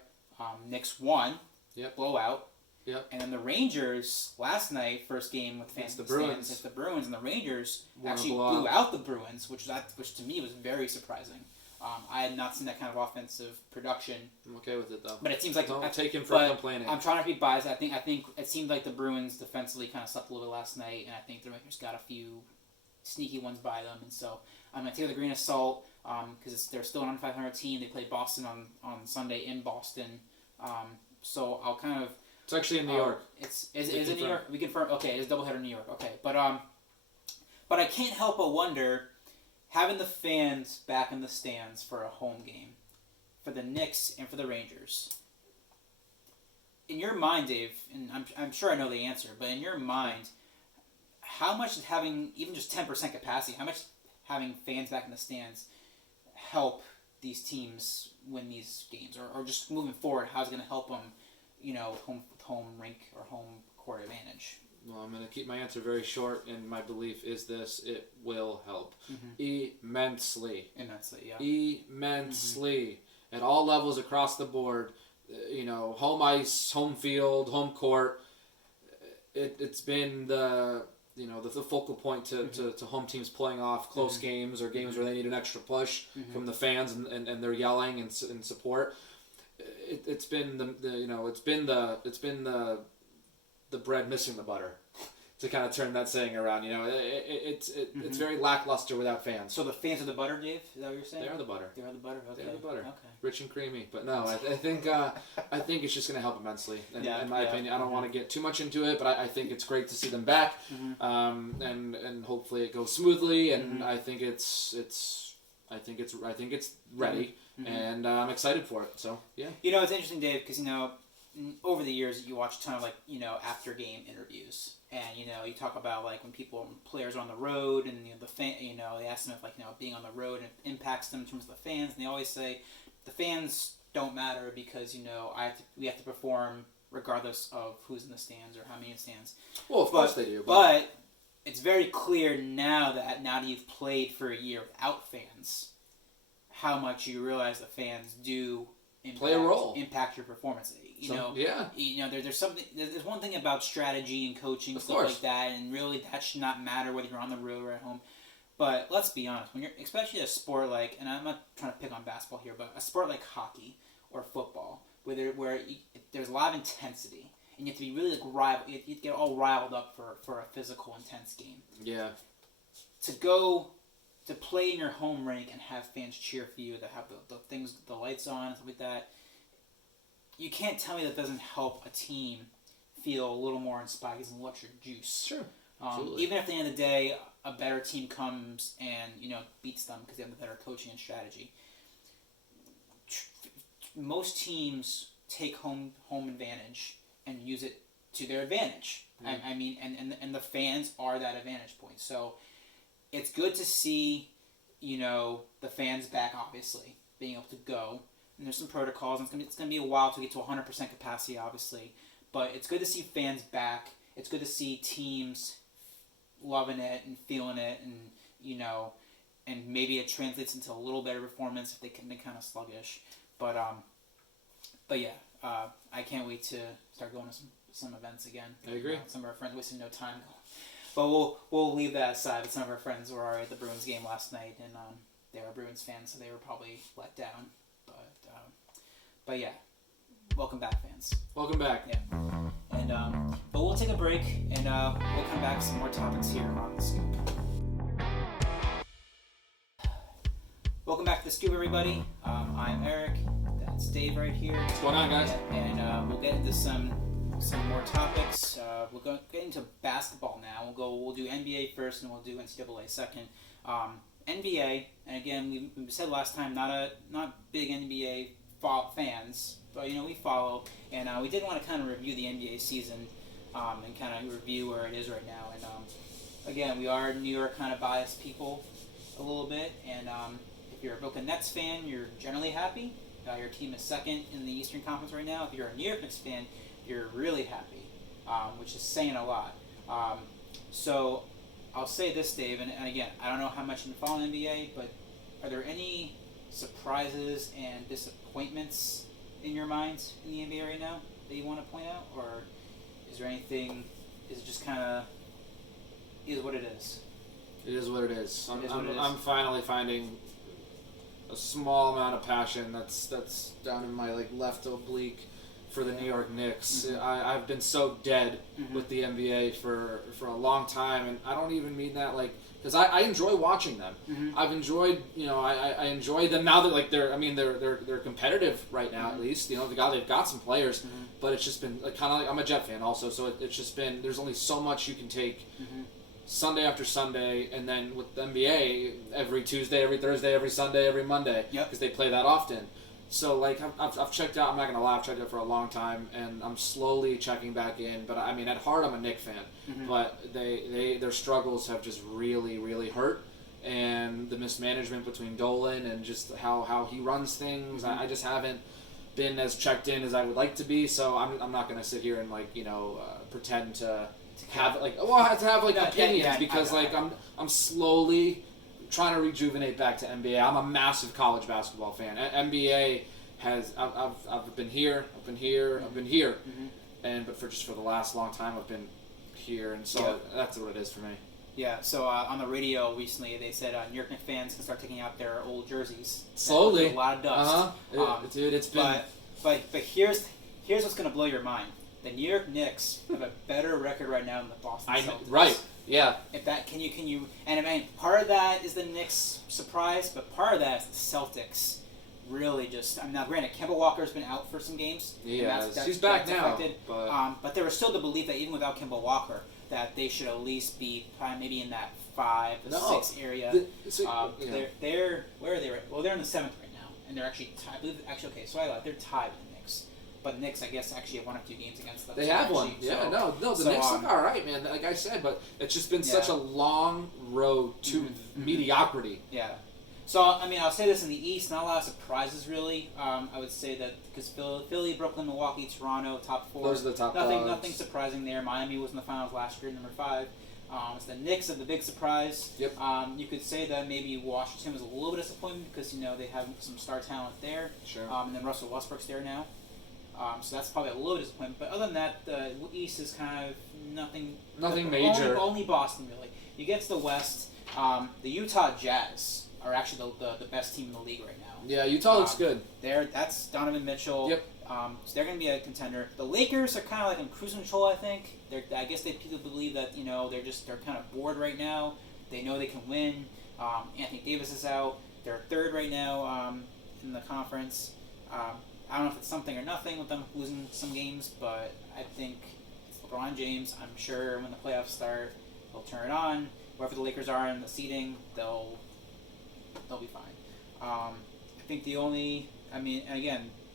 Knicks won. Yep. Blowout. Yep. And then the Rangers last night, first game with fans in the stands, it's the Bruins, and the Rangers actually blew out the Bruins, which to me was very surprising. I had not seen that kind of offensive production. I'm okay with it though. But it seems like don't take him for complaining. I'm trying not to be biased. I think it seemed like the Bruins defensively kind of slept a little bit last night, and I think the Rangers got a few sneaky ones by them, and so I'm going to take it with a grain of salt because they're still an under 500 team. They play Boston on Sunday in Boston, so I'll kind of. It's actually in New York. Is it New York? We confirm. Okay, it's doubleheader in New York. Okay, but I can't help but wonder, having the fans back in the stands for a home game, for the Knicks and for the Rangers. In your mind, Dave, and I'm sure I know the answer, but in your mind, how much does having even just 10% capacity, how much having fans back in the stands help these teams win these games, or just moving forward, how's it going to help them? Home rink or home court advantage. Well, I'm going to keep my answer very short, and my belief is this: it will help immensely. Immensely, yeah. Immensely at all levels across the board. Home ice, home field, home court. It's been the focal point to home teams pulling off close games or games where they need an extra push from the fans and they're yelling and it's been the the bread missing the butter. To kind of turn that saying around, it's very lackluster without fans. So the fans are the butter, Dave? Is that what you're saying? They are the butter. They are the butter. Okay. They are the butter. Okay. Rich and creamy, but no, I think it's just going to help immensely. In my opinion, I don't want to get too much into it, but I think it's great to see them back, and hopefully it goes smoothly. And I think it's ready, and I'm excited for it. So yeah. It's interesting, Dave, because over the years you watch a ton of after game interviews, and you talk about when players are on the road, and they ask them if being on the road impacts them in terms of the fans, and they always say the fans don't matter because we have to perform regardless of who's in the stands or how many in the stands. Well, of course they do, but it's very clear now that you've played for a year without fans, how much you realize the fans do play a role, impact your performance. There's one thing about strategy and coaching, stuff like that, and really that should not matter whether you're on the road or at home. But let's be honest, when you're, especially a sport and I'm not trying to pick on basketball here, but a sport like hockey or football, where there's a lot of intensity, and you have to be really you get all riled up for a physical, intense game. Yeah. To play in your home rink and have fans cheer for you, that have the lights on and stuff like that, you can't tell me that doesn't help a team feel a little more inspired, gives them electric juice. Sure. Even if at the end of the day a better team comes and beats them because they have the better coaching and strategy. Most teams take home advantage and use it to their advantage. Mm-hmm. I mean, and the fans are that advantage point. So it's good to see, the fans back, obviously, being able to go. And there's some protocols, and it's gonna be a while to get to 100% capacity, obviously. But it's good to see fans back. It's good to see teams loving it and feeling it, and and maybe it translates into a little better performance if they can be kind of sluggish. But yeah, I can't wait to start going to some events again. I agree. Some of our friends wasted no time going. But we'll leave that aside. But some of our friends were already at the Bruins game last night, and they were Bruins fans, so they were probably let down. But yeah, welcome back, fans. Welcome back. Yeah. And but we'll take a break, and we'll come back with some more topics here on The Scoop. Welcome back to The Scoop, everybody. I'm Eric. That's Dave right here. What's going on, guys? And we'll get into some more topics. We'll get into basketball now. We'll do NBA first, and we'll do NCAA second. NBA, and again, we said last time, not big NBA fans, but we follow, and we did want to kind of review the NBA season, and kind of review where it is right now. And again, we are New York kind of biased people a little bit, and if you're a Brooklyn Nets fan, you're generally happy. Your team is second in the Eastern Conference right now. If you're a New York Knicks fan, you're really happy, which is saying a lot. So I'll say this, Dave, and again, I don't know how much you follow NBA, but are there any surprises and disappointments in your mind in the NBA right now that you want to point out, or is there anything? Is it just kind of is what it is? It is what it is. I'm finally finding a small amount of passion that's down in my left oblique for the New York Knicks. Mm-hmm. I've been so dead with the NBA for a long time, and I don't even mean that because I enjoy watching them. Mm-hmm. I've enjoyed I enjoy them now that they're competitive right now at least. They've got some players, but it's just been kind of I'm a Jet fan also, so it's just been there's only so much you can take. Sunday after Sunday, and then with the NBA, every Tuesday, every Thursday, every Sunday, every Monday, because they play that often. So I've checked out. I'm not gonna lie, I've checked out for a long time, and I'm slowly checking back in. But I mean, at heart, I'm a Knicks fan. But their struggles have just really, really hurt, and the mismanagement between Dolan and just how he runs things. I just haven't been as checked in as I would like to be. So I'm not gonna sit here and pretend to have opinions because I'm slowly trying to rejuvenate back to NBA. I'm a massive college basketball fan. NBA has I've been here, but for the last long time I've been here, and so that's what it is for me. Yeah. So on the radio recently they said New York Knicks fans can start taking out their old jerseys. Slowly. A lot of dust. Dude, it's been. But here's what's gonna blow your mind. the New York Knicks have a better record right now than the Boston Celtics. Right. Yeah. If that can you and I mean part of that is the Knicks surprise, but part of that is the Celtics really just. I mean, now granted, Kemba Walker's been out for some games. Yeah, he's back now. Affected, but there was still the belief that even without Kemba Walker, that they should at least be probably maybe in that 5 to 6 area. They're where are they? Well, they're in the 7th right now, and they're actually tied. I believe okay. So I lied. They're tied with the Knicks. But the Knicks, I guess, actually have 1 or 2 games against them. They have one. Yeah, the Knicks look all right, man. Like I said, but it's just been such a long road to mediocrity. Yeah. So, I mean, I'll say this in the East, not a lot of surprises, really. I would say that because Philly, Brooklyn, Milwaukee, Toronto, top 4. Those are the top Nothing surprising there. Miami was in the finals last year, number 5. It's the Knicks are the big surprise. Yep. You could say that maybe Washington was a little bit disappointing because, they have some star talent there. Sure. And then Russell Westbrook's there now. So that's probably a little disappointment. But other than that, the East is kind of nothing major. Only Boston, really. You get to the West, the Utah Jazz are actually the best team in the league right now. Yeah, Utah looks good. That's Donovan Mitchell. Yep. So they're going to be a contender. The Lakers are kind of like in cruise control, I think. I guess people believe that they're kind of bored right now. They know they can win. Anthony Davis is out. They're 3rd right now in the conference. I don't know if it's something or nothing with them losing some games, but I think it's LeBron James. I'm sure when the playoffs start, they'll turn it on. Wherever the Lakers are in the seeding, they'll be fine. I think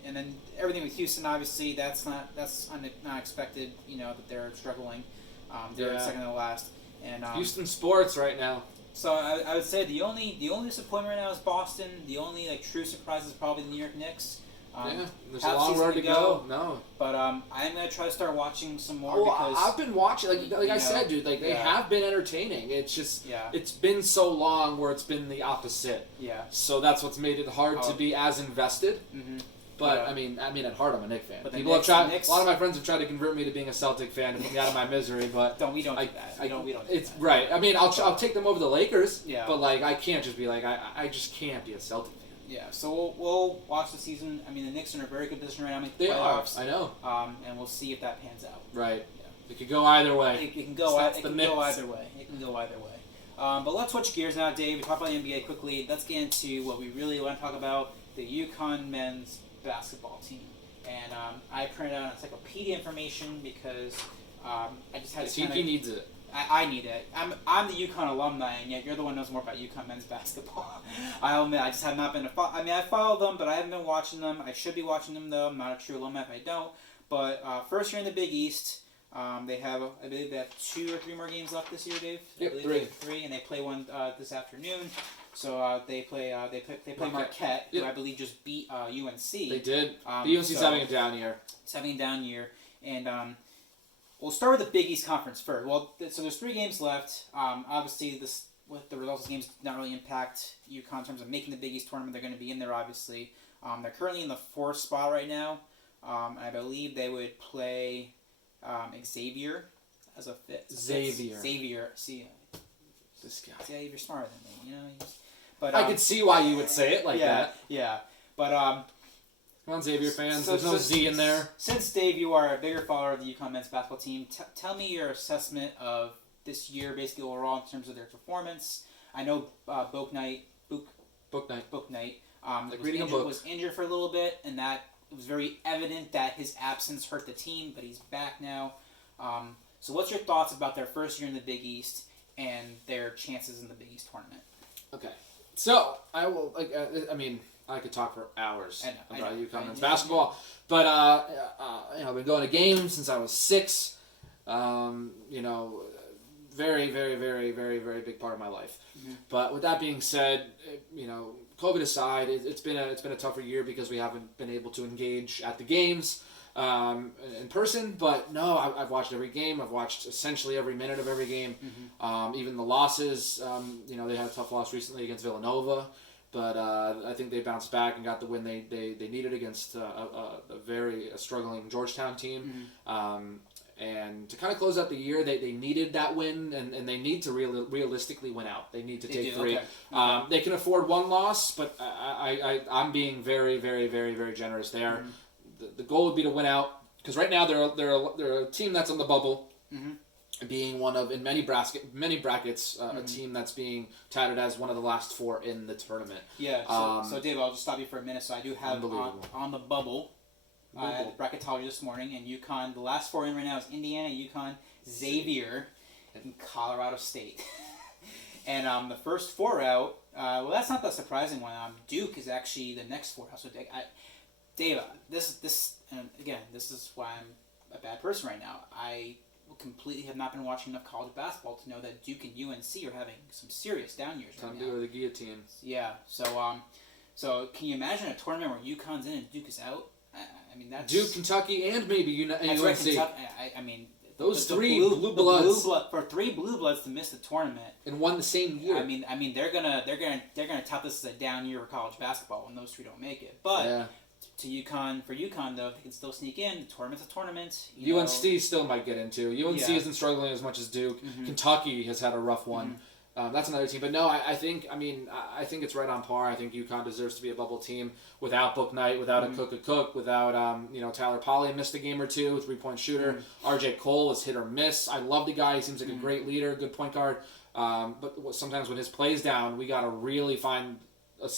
and then everything with Houston, obviously, that's not expected. That they're struggling. They're second to last. And Houston sports right now. So I would say the only disappointment right now is Boston. The only true surprise is probably the New York Knicks. There's a long road to go. No, but I'm gonna try to start watching some more because because I've been watching. Like I said, dude. They have been entertaining. It's just it's been so long where it's been the opposite. Yeah. So that's what's made it hard to be as invested. Mm-hmm. But I mean, at heart, I'm a Knicks fan. But People have tried. A lot of my friends have tried to convert me to being a Celtic fan to put me out of my misery. But we don't do that. We don't do it's that. right. I mean, I'll take them over the Lakers. Yeah. But I can't just be I just can't be a Celtic fan. Yeah, so we'll watch the season. I mean, the Knicks are in a very good position right now. They playoffs. are. I know. And we'll see if that pans out. Right. Yeah. It could go either way. It can go either way. But let's switch gears now, Dave. We talked about the NBA quickly. Let's get into what we really want to talk about: the UConn men's basketball team. And I printed out encyclopedia information because I just had to. He needs it. I need it. I'm the UConn alumni, and yet you're the one who knows more about UConn men's basketball. I'll admit, I just have not been I follow them, but I haven't been watching them. I should be watching them, though. I'm not a true alumni if I don't. But first year in the Big East, I believe they have 2 or 3 more games left this year, Dave. Yep, I believe they have 3, and they play one this afternoon. So they play Marquette, who I believe just beat UNC. They did. UNC's having a down year. It's having a down year, and we'll start with the Big East Conference first. Well, so there's 3 games left. Obviously, with the results of the games did not really impact UConn in terms of making the Big East tournament. They're going to be in there, obviously. They're currently in the 4th spot right now. I believe they would play Xavier as a 5th. Xavier. See, this guy. Yeah, you're smarter than me, But I could see why you would say it like that. Yeah, but come on, Xavier fans. There's no Z in there. Since, Dave, you are a bigger follower of the UConn men's basketball team, tell me your assessment of this year, basically overall, in terms of their performance. I know Book Knight was injured for a little bit, and that it was very evident that his absence hurt the team, but he's back now. So what's your thoughts about their first year in the Big East and their chances in the Big East tournament? Okay. So, I will, I could talk for hours about UConn men's basketball, but I've been going to games since I was 6. Very, very, very, very, very big part of my life. Mm-hmm. But with that being said, COVID aside, it's been a tougher year because we haven't been able to engage at the games in person. But no, I've watched every game. I've watched essentially every minute of every game. Mm-hmm. Even the losses. They had a tough loss recently against Villanova. But I think they bounced back and got the win they needed against a very struggling Georgetown team. Mm-hmm. And to kind of close out the year, they needed that win, and they need to realistically win out. They need to take 3. Okay. They can afford 1 loss, but I'm being very, very, very, very generous there. Mm-hmm. The goal would be to win out. because right now they're a team that's on the bubble, being one of in many brackets a team that's being touted as one of the last 4 in the tournament. Yeah. So Dave, I'll just stop you for a minute. So I do have on the bubble. I had the bracketology this morning, and UConn. The last 4 in right now is Indiana, UConn, Xavier, and Colorado State. And the first 4 out. Well, that's not the surprising one. Duke is actually the next 4 out. So Dave, this and again, this is why I'm a bad person right now. I completely have not been watching enough college basketball to know that Duke and UNC are having some serious down years right now. Time to go to the guillotine. Yeah. So can you imagine a tournament where UConn's in and Duke is out? I mean, that's Duke, Kentucky, and maybe UNC. Right, Kentucky, I mean, those three blue bloods for 3 blue bloods to miss the tournament and won the same year. I mean, they're gonna tout this as a down year for college basketball when those 3 don't make it. But for UConn though, they can still sneak in. The tournament's a tournament. UNC still might get into. UNC isn't struggling as much as Duke. Kentucky has had a rough one. That's another team. But no, I think it's right on par. I think UConn deserves to be a bubble team without Book Knight, without a Cook, without Tyler Polley missed a game or 2, 3-point shooter. RJ Cole is hit or miss. I love the guy. He seems like a great leader, good point guard. But sometimes when his play's down, we got to really find a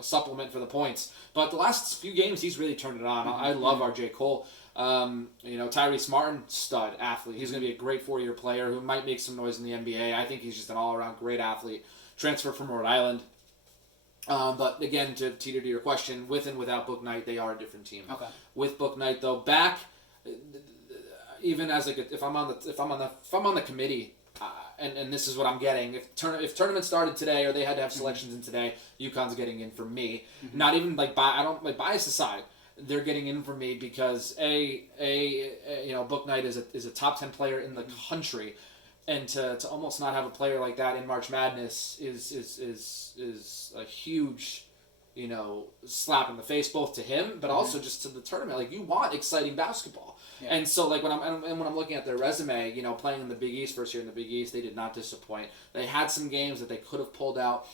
supplement for the points. But the last few games, he's really turned it on. I love RJ Cole. Tyrese Martin, stud athlete. He's going to be a great 4-year player who might make some noise in the NBA. I think he's just an all-around great athlete. Transfer from Rhode Island. But again, to teeter to your question, with and without Book Knight, they are a different team. Okay. With Book Knight though, back, even as if I'm on the committee, and this is what I'm getting. If tournament started today or they had to have selections in today, UConn's getting in for me. Not even bias aside. They're getting in for me because Book Knight is a top 10 player in the country, and to almost not have a player like that in March Madness is a huge slap in the face, both to him but also just to the tournament. Like, you want exciting basketball, and so like when I'm looking at their resume, playing in the Big East, first year in the Big East, they did not disappoint. They had some games that they could have pulled out.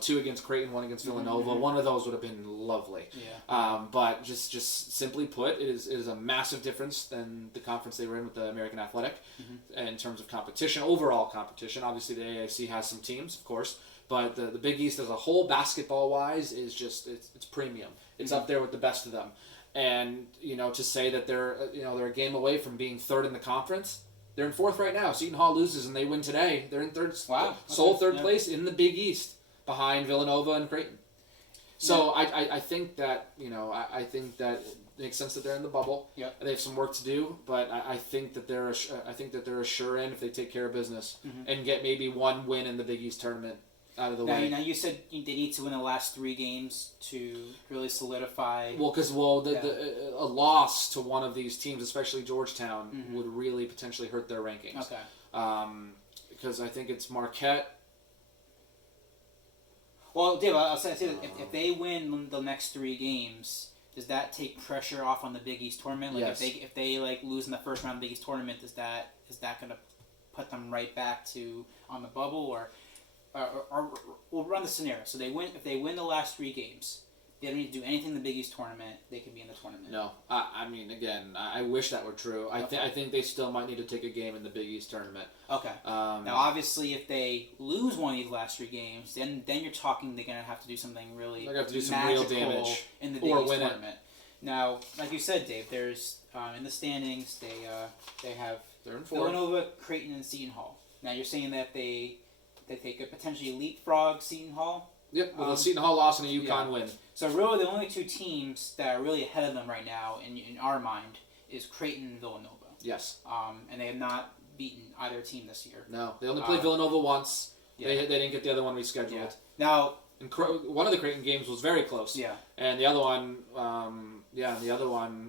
2 against Creighton, 1 against Villanova. One of those would have been lovely. But just simply put, it is a massive difference than the conference they were in with the American Athletic in terms of competition, overall competition. Obviously, the AAC has some teams, of course, but the Big East as a whole, basketball-wise, is just it's premium. It's up there with the best of them. And to say that they're a game away from being 3rd in the conference. They're in 4th right now. Seton Hall loses and they win today. They're in 3rd. Wow. Sole 3rd place in the Big East, behind Villanova and Creighton. So I think that I think that it makes sense that they're in the bubble. Yeah. They have some work to do, but I think that they're a sure in if they take care of business and get maybe 1 win in the Big East tournament out of the way. Now you said they need to win the last 3 games to really solidify. A loss to one of these teams, especially Georgetown, would really potentially hurt their rankings. Okay. Because I think it's Marquette. Well, Dave, I'll say that if they win the next 3 games, does that take pressure off on the Big East tournament? Like, yes. If they lose in the first round of the Big East tournament, is that going to put them right back to on the bubble, or we'll run the scenario. So if they win the last 3 games, they don't need to do anything in the Big East tournament. They can be in the tournament. No, I mean, again, I wish that were true. I think they still might need to take a game in the Big East tournament. Okay. Now, obviously, if they lose one of these last 3 games, then you're talking they're going to have to do something really they're going to have to do some real damage in the Big East tournament. Now, like you said, Dave, there's in the standings they have Villanova, Creighton, and Seton Hall. Now, you're saying that they could potentially leapfrog Seton Hall. Yep, with a Seton Hall loss and a UConn win. So really, the only 2 teams that are really ahead of them right now, in our mind, is Creighton and Villanova. Yes. And they have not beaten either team this year. No, they only played Villanova once. Yeah. They didn't get the other one rescheduled. Yeah. Now, and one of the Creighton games was very close. Yeah. And the other one,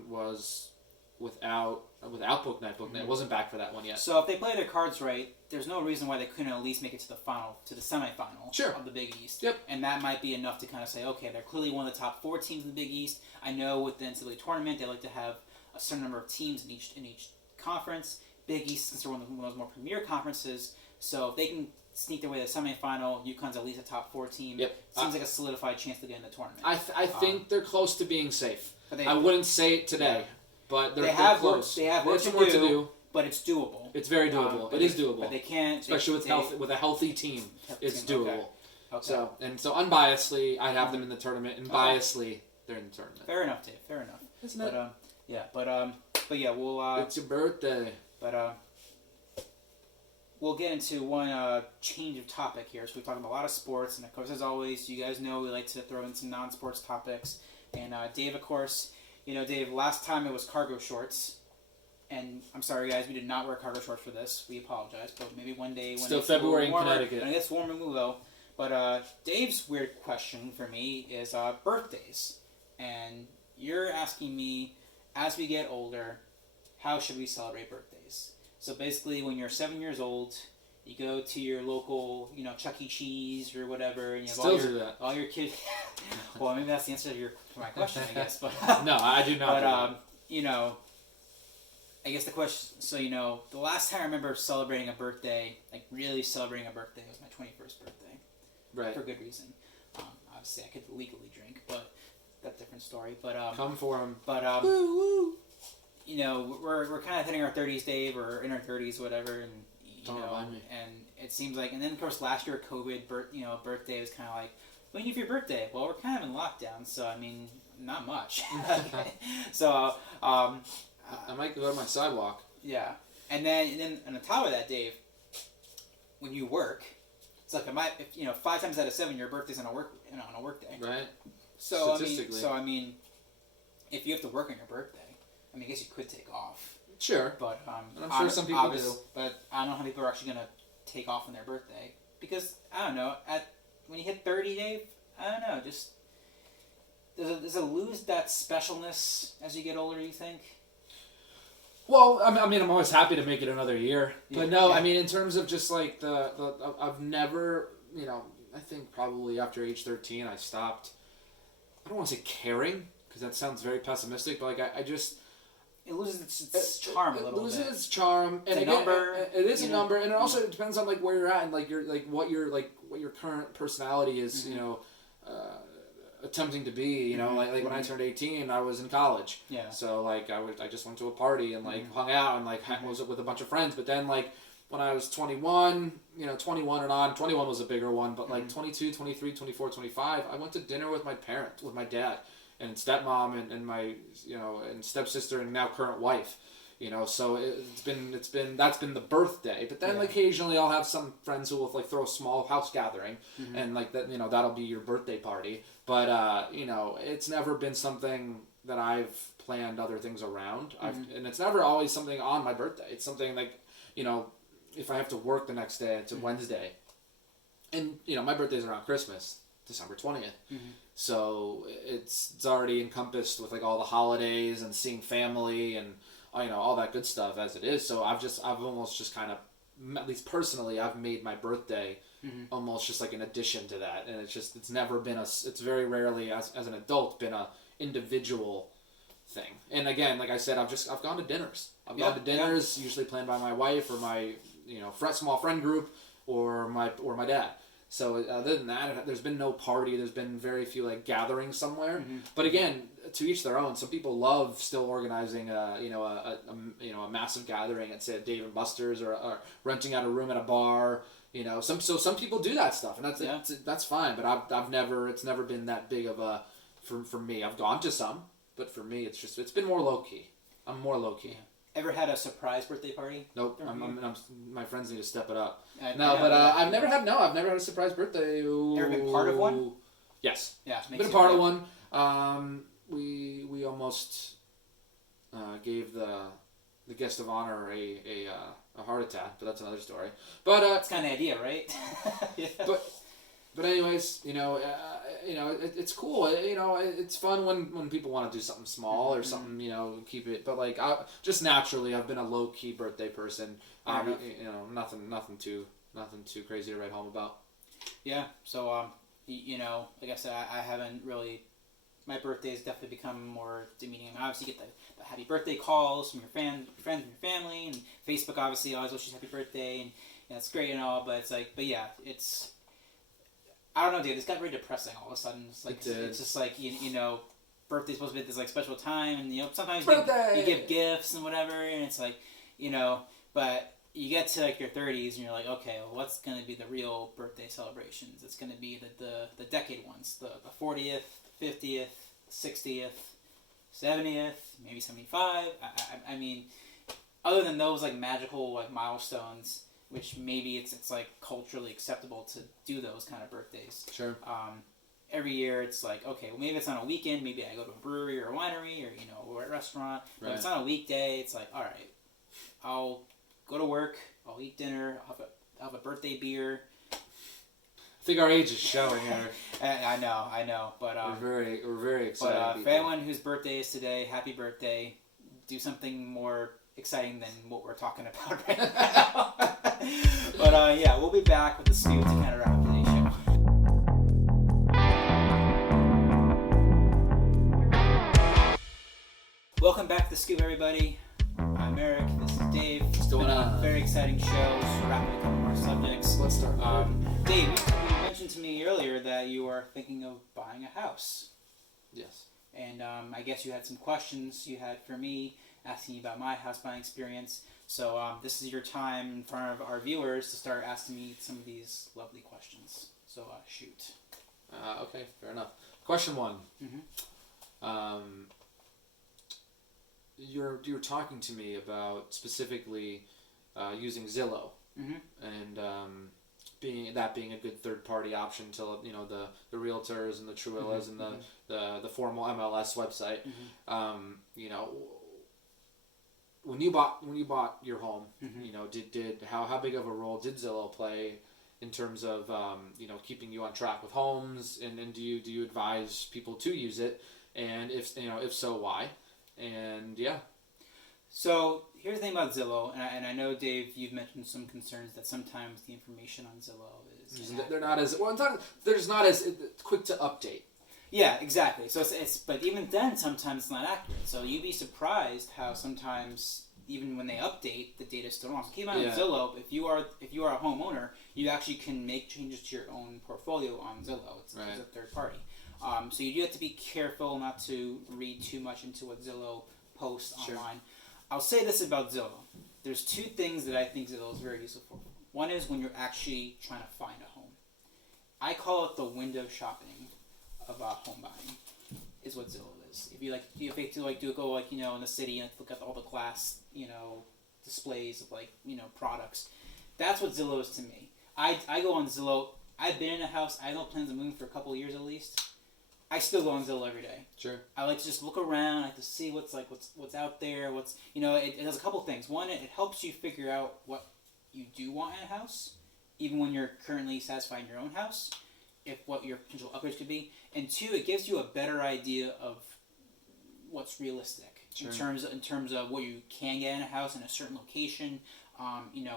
was without Book Knight. Book Knight wasn't back for that one yet. So if they play their cards right, there's no reason why they couldn't at least make it to the semifinal of the Big East. Yep. And that might be enough to kind of say, okay, they're clearly one of the top 4 teams in the Big East. I know with the NCAA tournament, they like to have a certain number of teams in each conference. Big East is considered one of those more premier conferences. So if they can sneak their way to the semifinal, UConn's at least a top 4 team. Yep. Seems like a solidified chance to get in the tournament. I think they're close to being safe. I wouldn't say it today, but they're close. They have work some work to do, but it's doable. It's very doable. It is doable. But they can't, especially with a healthy team. It's doable. Okay. So unbiasedly, I'd have them in the tournament, and biasedly, they're in the tournament. Fair enough, Dave. Fair enough. Isn't it? But yeah, we'll. It's your birthday. But we'll get into one change of topic here. So we talked about a lot of sports, and of course, as always, you guys know we like to throw in some non-sports topics. And Dave, of course, Dave, last time it was cargo shorts. And I'm sorry, guys, we did not wear cargo shorts for this. We apologize, but maybe one day when still it's February warmer, in Connecticut. When it gets warmer, we will. But Dave's weird question for me is birthdays, and you're asking me, as we get older, how should we celebrate birthdays? So basically, when you're 7 years old, you go to your local, Chuck E. Cheese or whatever, and you have all your kids. Well, maybe that's the answer to my question, I guess. But no, I do not. But I guess the question. So the last time I remember celebrating a birthday, like really celebrating a birthday, was my 21st birthday. Right. For good reason. Obviously, I could legally drink, but that's a different story. But come for him. But woo. We're kind of hitting our 30s, Dave, or in our 30s, whatever, and Don't remind me. And it seems like, and then of course last year COVID, birthday was kind of like, when you have your birthday? Well, we're kind of in lockdown, so I mean, not much. So I might go to my sidewalk. Yeah, and then on the top of that, Dave, when you work. It's like 5 times out of 7 your birthday's on a work day. Right. So statistically. If you have to work on your birthday, I guess you could take off. Sure. But and I'm sure some people do. But I don't know how people are actually gonna take off on their birthday because I don't know. When you hit 30, Dave, I don't know. Just does it lose that specialness as you get older? You think? Well, I'm always happy to make it another year. But no, yeah. in terms of just like I've never, I think probably after age 13 I stopped, I don't want to say caring, because that sounds very pessimistic, but like I just... It loses its charm a little bit. It loses its charm. And it's a number. It is a number, and it also depends on like where you're at and like what your current personality is, attempting to be, like when I turned 18, I was in college. Yeah. So like I just went to a party and like hung out and like was with a bunch of friends. But then like when I was 21, 21 and on, 21 was a bigger one, but like 22, 23, 24, 25, I went to dinner with my parents, with my dad and stepmom and my, and stepsister and now current wife. So that's been the birthday. But then occasionally I'll have some friends who will like throw a small house gathering, and like that, that'll be your birthday party. But it's never been something that I've planned other things around. And it's never always something on my birthday. It's something like, if I have to work the next day, it's a Wednesday, and my birthday's around Christmas, December 20th. So it's already encompassed with like all the holidays and seeing family and all that good stuff as it is. So I've almost just kind of, at least personally, I've made my birthday almost just like an addition to that. And it's never been it's very rarely as an adult been a individual thing. And again, like I said, I've gone to dinners. I've gone to dinners usually planned by my wife or my, small friend group or my dad. So other than that, there's been no party. There's been very few like gatherings somewhere. But again, to each their own. Some people love still organizing a massive gathering at say Dave and Buster's or renting out a room at a bar. Some people do that stuff, and that's fine. But it's never been that big of a for me. I've gone to some, but for me, it's been more low key. I'm more low key. Ever had a surprise birthday party? Nope. My friends need to step it up. I've never had a surprise birthday. Ever been part of one? Yes. Yeah. Been a part of one. We almost gave the guest of honor a heart attack, but that's another story. But that's kind of the idea, right? Yeah. But anyways, it's cool. It's fun when people want to do something small or something, keep it. But like, just naturally, I've been a low key birthday person. Nothing too crazy to write home about. Yeah. So like I said, I haven't really. My birthday's definitely become more demeaning. I obviously get the happy birthday calls from your friends and your family, and Facebook obviously always wishes happy birthday, and it's great and all. But it's like, it's. I don't know, dude. It's got very depressing all of a sudden. It's like it's just like birthday's supposed to be at this like special time, and sometimes you give gifts and whatever, and it's like, but you get to like your 30s and you're like, okay, well, what's going to be the real birthday celebrations? It's going to be the decade ones, the 40th, 50th, 60th, 70th, maybe 75. I mean, other than those like magical like milestones, which maybe it's like culturally acceptable to do those kind of birthdays. Sure. Every year it's like, okay, well maybe it's on a weekend, maybe I go to a brewery or a winery or a restaurant. But if it's on a weekday, it's like, all right, I'll go to work, I'll eat dinner, I'll have a birthday beer. I think our age is showing here. I know, but we're very excited. But for anyone whose birthday is today, happy birthday! Do something more exciting than what we're talking about right now. But yeah, we'll be back with the scoop to kind of wrap up today's show. Welcome back to the scoop, everybody. I'm Eric. This is Dave. What's going on? Very exciting show. Just wrapping a couple more subjects. Let's start. Dave, you mentioned to me earlier that you are thinking of buying a house. Yes. And I guess you had some questions you had for me, asking about my house buying experience. So this is your time in front of our viewers to start asking me some of these lovely questions. So shoot. Okay, fair enough. Question 1. You're talking to me about specifically using Zillow and being a good third party option to the realtors and the Truillas and the formal MLS website. When you bought your home, did how big of a role did Zillow play in terms of keeping you on track with homes, and do you advise people to use it, and if so, why? And yeah. So here's the thing about Zillow, and I know, Dave, you've mentioned some concerns that sometimes the information on Zillow is they're not as they're just not as quick to update. Yeah, exactly. So it's but even then sometimes it's not accurate. So you'd be surprised how sometimes even when they update, the data's still wrong. So keep in mind with Zillow, if you are a homeowner, you actually can make changes to your own portfolio on Zillow. It's a third party. So you do have to be careful not to read too much into what Zillow posts online. I'll say this about Zillow. There's 2 things that I think Zillow is very useful for. One is when you're actually trying to find a home. I call it the window shopping of home buying, is what Zillow is. If you go in the city and look at all the glass, displays of products, that's what Zillow is to me. I go on Zillow. I've been in a house. I have no plans of moving for a couple of years at least. I still go on Zillow every day. Sure. I like to just look around. I like to see what's out there. It does a couple things. One, it helps you figure out what you do want in a house, even when you're currently satisfied in your own house, what your potential upgrades could be. And 2, it gives you a better idea of what's realistic in terms of what you can get in a house in a certain location.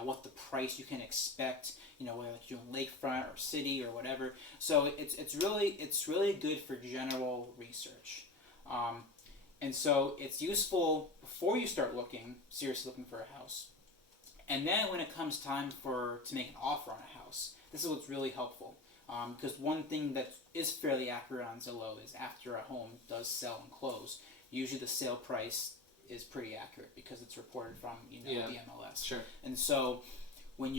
What the price you can expect, whether you're doing lakefront or city or whatever. So it's really good for general research. And so it's useful before you start seriously looking for a house. And then when it comes time to make an offer on a house, this is what's really helpful. Because one thing that is fairly accurate on Zillow is after a home does sell and close, usually the sale price is pretty accurate because it's reported from the MLS. Sure. And so when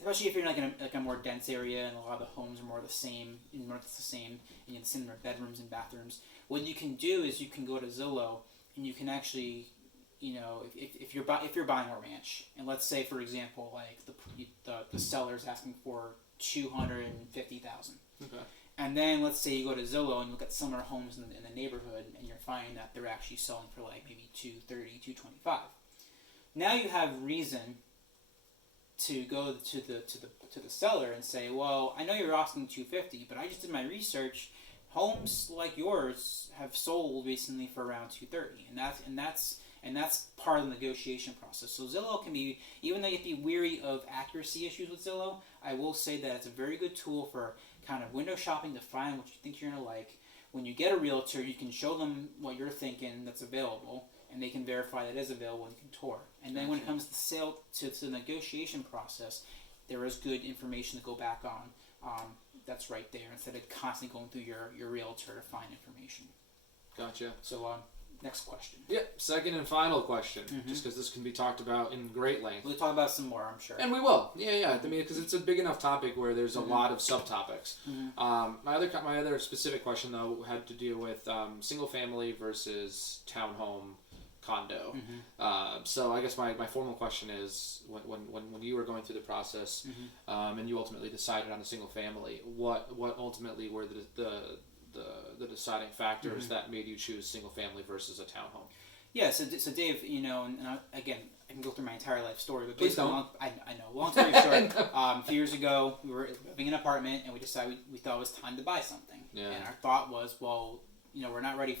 especially if you're in a more dense area and a lot of the homes are more the same, and you have the similar bedrooms and bathrooms, what you can do is you can go to Zillow and you can actually, if you're buying a ranch, and let's say for example the seller's asking for $250,000. Okay. And then let's say you go to Zillow and look at similar homes in the neighborhood, and you're finding that they're actually selling for maybe $230,000, $225,000. Now you have reason to go to the seller and say, well, I know you're asking $250,000, but I just did my research. Homes like yours have sold recently for around $230,000, and that's part of the negotiation process. So Zillow can be, even though you have to be weary of accuracy issues with Zillow, I will say that it's a very good tool for kind of window shopping to find what you think you're going to like. When you get a realtor, you can show them what you're thinking that's available, and they can verify that it is available and can tour. And then when it comes to the negotiation process, there is good information to go back on. That's right there, instead of constantly going through your realtor to find information. Gotcha. So, next question. Yep. Second and final question, just because this can be talked about in great length. We'll talk about some more, I'm sure. And we will. Yeah. I mean, because it's a big enough topic where there's a lot of subtopics. My other specific question though had to do with single family versus townhome condo. So I guess my formal question is, when you were going through the process, and you ultimately decided on a single family, what ultimately were the deciding factors that made you choose single family versus a townhome? Yeah, so Dave, and again, I can go through my entire life story, but Please basically, don't. I know. Long story short, a few years ago, we were living in an apartment, and we decided we thought it was time to buy something. Yeah. And our thought was, well, we're not ready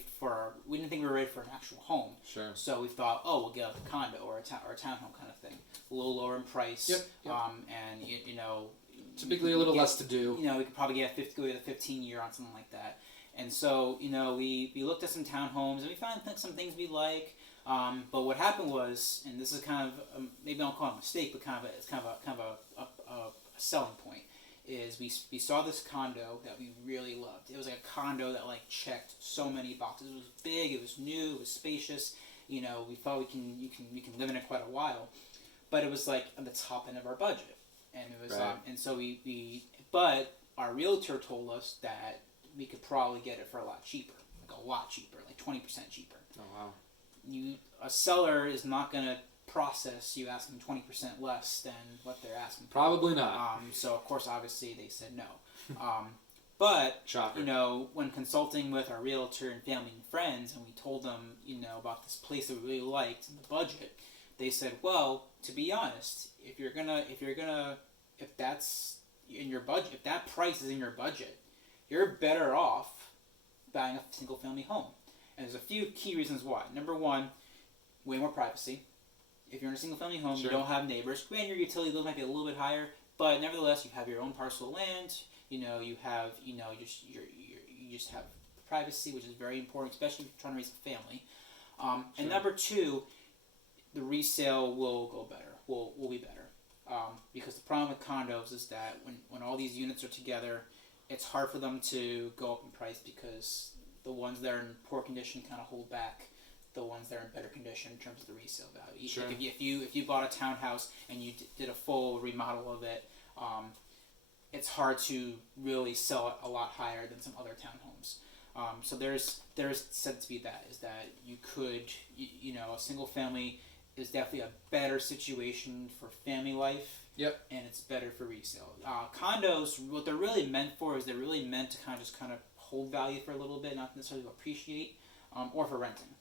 we didn't think we were ready for an actual home. Sure. So we thought, we'll get a condo or a townhome kind of thing, a little lower in price. Yep. And Typically a little less to do. We could probably get a 15-year on something like that. And so, we looked at some townhomes and we found some things we like. But what happened was, and this is kind of maybe I'll call it a mistake, but it's kind of a selling point, is we saw this condo that we really loved. It was like a condo that checked so many boxes. It was big, it was new, it was spacious. We thought we can live in it quite a while, but it was at the top end of our budget, and it was right. And so but our realtor told us that we could probably get it for a lot cheaper, a lot cheaper, 20% cheaper. Oh wow. A seller is not going to process you asking 20% less than what they're asking for. Probably not. So of course, obviously, they said no. But Shocker. When consulting with our realtor and family and friends, and we told them, about this place that we really liked and the budget, they said, well, to be honest, if that's in your budget, if that price is in your budget, you're better off buying a single family home. And there's a few key reasons why. Number one, way more privacy. If you're in a single family home, Sure. you don't have neighbors. Granted, your utility bill might be a little bit higher, but nevertheless, you have your own parcel of land. You have, you just have privacy, which is very important, especially if you're trying to raise a family. Sure. And number two, the resale will go better. Will be better. Because the problem with condos is that when all these units are together, it's hard for them to go up in price because the ones that are in poor condition kind of hold back the ones that are in better condition in terms of the resale value. Sure. If you bought a townhouse and you did a full remodel of it, it's hard to really sell it a lot higher than some other townhomes. So there's said to be that you could a single family is definitely a better situation for family life. Yep. And it's better for resale. Condos, what they're really meant for is they're really meant to kind of hold value for a little bit, not necessarily to appreciate, or for renting.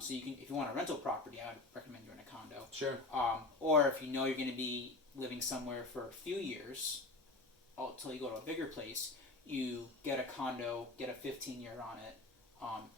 So if you want a rental property, I would recommend doing a condo. Sure. Or if you're going to be living somewhere for a few years, until you go to a bigger place, you get a condo, get a 15-year on it,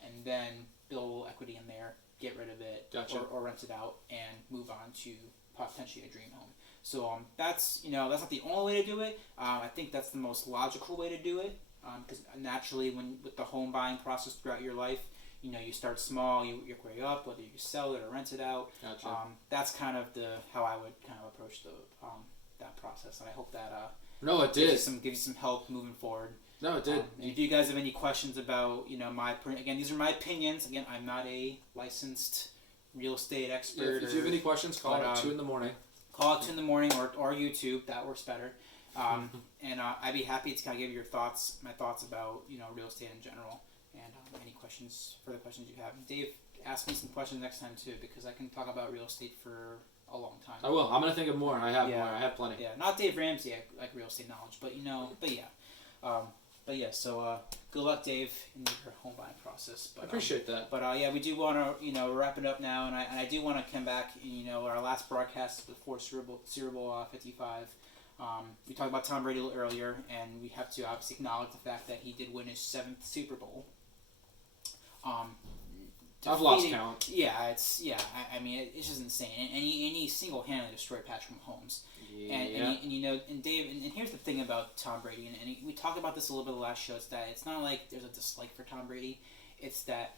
and then build a little equity in there, get rid of it, Gotcha. or rent it out, and move on to potentially a dream home. So that's not the only way to do it. I think that's the most logical way to do it, because naturally, with the home buying process throughout your life, you start small, you work your way up, whether you sell it or rent it out. Gotcha. That's kind of how I would kind of approach that process, and I hope that No, it did. give you some help moving forward. No, it did. And if you guys have any questions about again, these are my opinions. Again, I'm not a licensed real estate expert. If you have any questions, call at 2 in the morning. Call at 2 in the morning or YouTube. That works better. And I'd be happy to kind of give you my thoughts about real estate in general, and any further questions you have. And Dave, ask me some questions next time too, because I can talk about real estate for a long time. I will. I'm gonna think of more. I have more. I have plenty. Yeah, not Dave Ramsey like real estate knowledge, but So good luck, Dave, in your home buying process. But, I appreciate that. But we do want to wrap it up now, and I do want to come back. Our last broadcast before Super Bowl 55. We talked about Tom Brady a little earlier, and we have to obviously acknowledge the fact that he did win his 7th Super Bowl. I've lost count. Yeah, I mean, it's just insane, and he single-handedly destroyed Patrick Mahomes. Yeah. And Dave, and here's the thing about Tom Brady, and we talked about this a little bit the last show. It's that it's not like there's a dislike for Tom Brady. It's that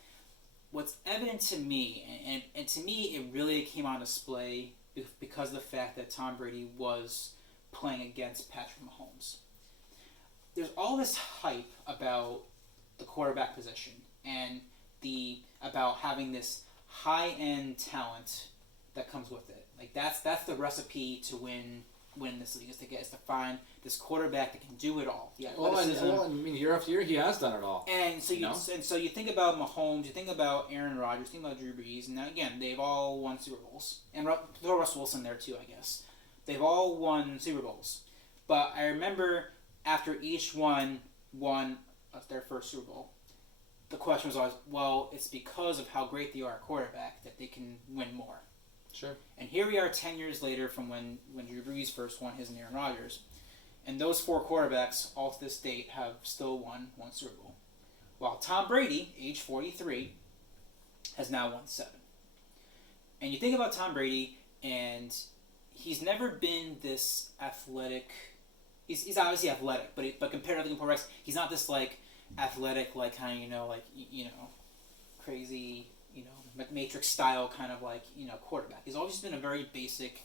what's evident to me, and to me, it really came on display because of the fact that Tom Brady was playing against Patrick Mahomes. There's all this hype about the quarterback position and the about having this high-end talent that comes with it. Like that's the recipe to win this league, is to find this quarterback that can do it all. Yeah. Well, I mean, year after year, he has done it all. And so you think about Mahomes, you think about Aaron Rodgers, you think about Drew Brees, and now again they've all won Super Bowls, and throw Russell Wilson there too, I guess. They've all won Super Bowls, but I remember after each one won their first Super Bowl, the question was always, well, it's because of how great they are at quarterback that they can win more. Sure. And here we are 10 years later from when Drew Brees first won his and Aaron Rodgers. And those four quarterbacks, all to this date, have still won one Super Bowl. While Tom Brady, age 43, has now won 7. And you think about Tom Brady, and he's never been this athletic. He's obviously athletic, but compared to other quarterbacks, he's not this like athletic, like kind of crazy, Matrix style kind of quarterback. He's always been a very basic,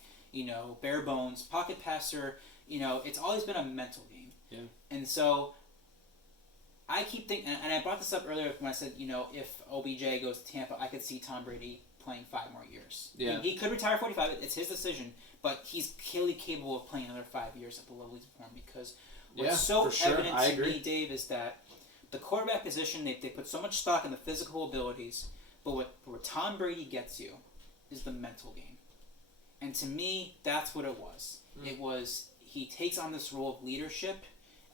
bare bones pocket passer. It's always been a mental game. Yeah. And so I keep thinking, and I brought this up earlier when I said, if OBJ goes to Tampa, I could see Tom Brady playing 5 more years. Yeah. He could retire 45. It's his decision, but he's clearly capable of playing another 5 years at the level he's performed, because what's evident to me, Dave, is that the quarterback position, they put so much stock in the physical abilities, but where Tom Brady gets you is the mental game. And to me, that's what it was. It was, he takes on this role of leadership.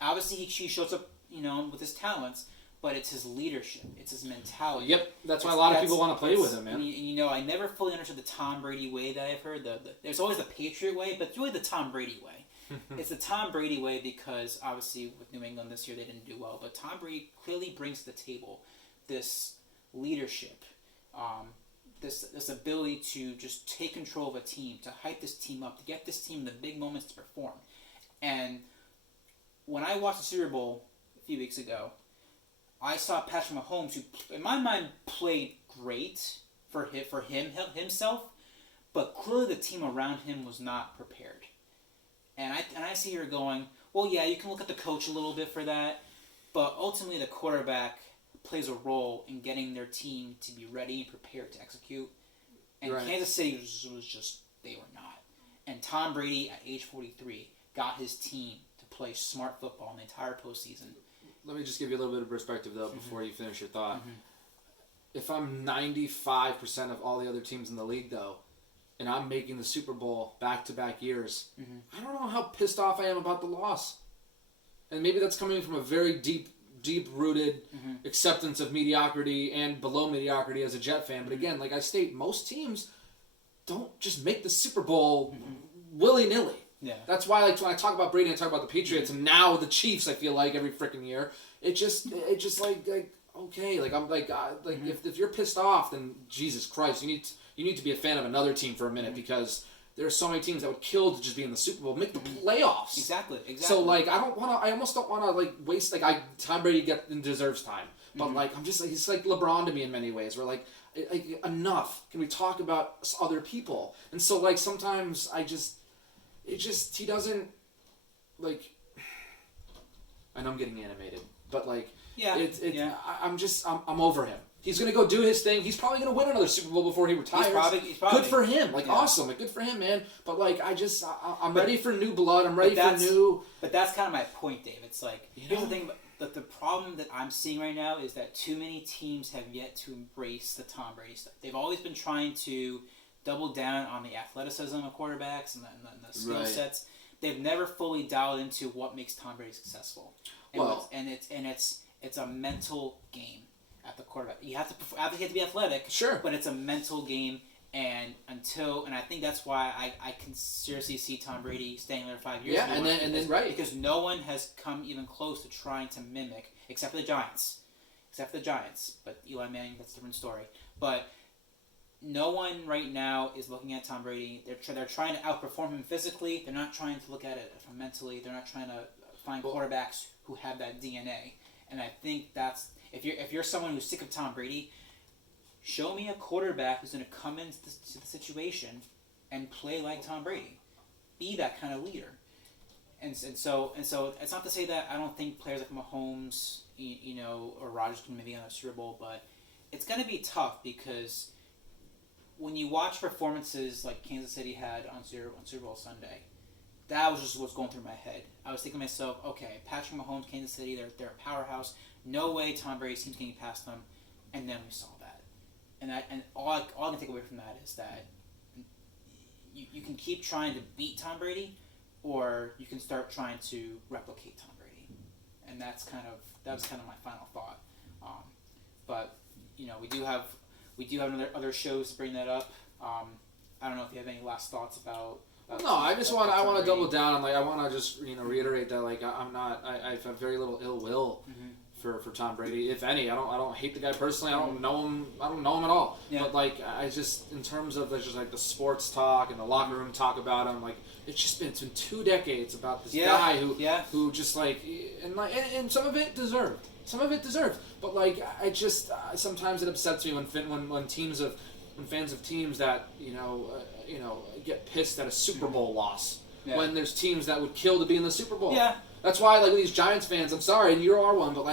Obviously, he shows up, with his talents, but it's his leadership. It's his mentality. Yep, that's why a lot of people want to play with him, man. I never fully understood the Tom Brady way that I've heard. There's always the Patriot way, but it's really the Tom Brady way. It's the Tom Brady way because, obviously, with New England this year, they didn't do well. But Tom Brady clearly brings to the table this leadership, this ability to just take control of a team, to hype this team up, to get this team in the big moments to perform. And when I watched the Super Bowl a few weeks ago, I saw Patrick Mahomes, who, in my mind, played great for himself, but clearly the team around him was not prepared. And I see her going, well, yeah, you can look at the coach a little bit for that, but ultimately the quarterback plays a role in getting their team to be ready and prepared to execute. And Kansas City was just, they were not. And Tom Brady, at age 43, got his team to play smart football in the entire postseason. Let me just give you a little bit of perspective, though, before you finish your thought. If I'm 95% of all the other teams in the league, though, and I'm making the Super Bowl back-to-back years, I don't know how pissed off I am about the loss. And maybe that's coming from a very deep-rooted acceptance of mediocrity and below mediocrity as a Jet fan. But again, like I state, most teams don't just make the Super Bowl willy-nilly. Yeah. That's why, like, when I talk about Brady, I talk about the Patriots, and now the Chiefs, I feel like, every freaking year. It just like okay, like, I'm like, if you're pissed off, then Jesus Christ, you need to be a fan of another team for a minute, because there are so many teams that would kill to just be in the Super Bowl, make the playoffs. Exactly. So, like, I almost don't want to, like, waste, like, Tom Brady deserves time. But, like, I'm just, like, he's like LeBron to me in many ways, where, like, enough. Can we talk about other people? And so, like, sometimes he doesn't, like, I know I'm getting animated, but, like, I'm over him. He's going to go do his thing. He's probably going to win another Super Bowl before he retires. He's probably. Good for him. Like, awesome. Like, good for him, man. But, like, I'm ready for new blood. I'm ready for new... But that's kind of my point, Dave. It's like, here's the thing, but the problem that I'm seeing right now is that too many teams have yet to embrace the Tom Brady stuff. They've always been trying to double down on the athleticism of quarterbacks and the skill sets. They've never fully dialed into what makes Tom Brady successful. And it's a mental game at the quarterback. You have to be athletic, sure, but it's a mental game. And I think that's why I can seriously see Tom Brady staying there 5 years. Yeah, and then because no one has come even close to trying to mimic, except for the Giants. But Eli Manning, that's a different story. But no one right now is looking at Tom Brady. They're trying to outperform him physically. They're not trying to look at it mentally. They're not trying to find quarterbacks who have that DNA. And I think that's, if you're someone who's sick of Tom Brady, show me a quarterback who's going to come into the situation and play like Tom Brady. Be that kind of leader. And so it's not to say that I don't think players like Mahomes, or Rodgers can maybe on a Super Bowl, but it's going to be tough because when you watch performances like Kansas City had on Super Bowl Sunday, that was just what's going through my head. I was thinking to myself, okay, Patrick Mahomes, Kansas City, they're a powerhouse. No way Tom Brady's team's getting past them. And then we saw that. And all I can take away from that is that you can keep trying to beat Tom Brady, or you can start trying to replicate Tom Brady. And that was kind of my final thought. But we do have other shows to bring that up. I don't know if you have any last thoughts about. No, I want to double down on I want to just reiterate that I have very little ill will for Tom Brady, if any. I don't hate the guy personally. I don't know him at all. Yeah. But I just, in terms of just the sports talk and the locker room talk about him, it's been 2 decades about this guy who just and some of it deserved. But I just sometimes it upsets me when fans of teams that get pissed at a Super Bowl loss when there's teams that would kill to be in the Super Bowl. Yeah. That's why these Giants fans, I'm sorry, and you are one, but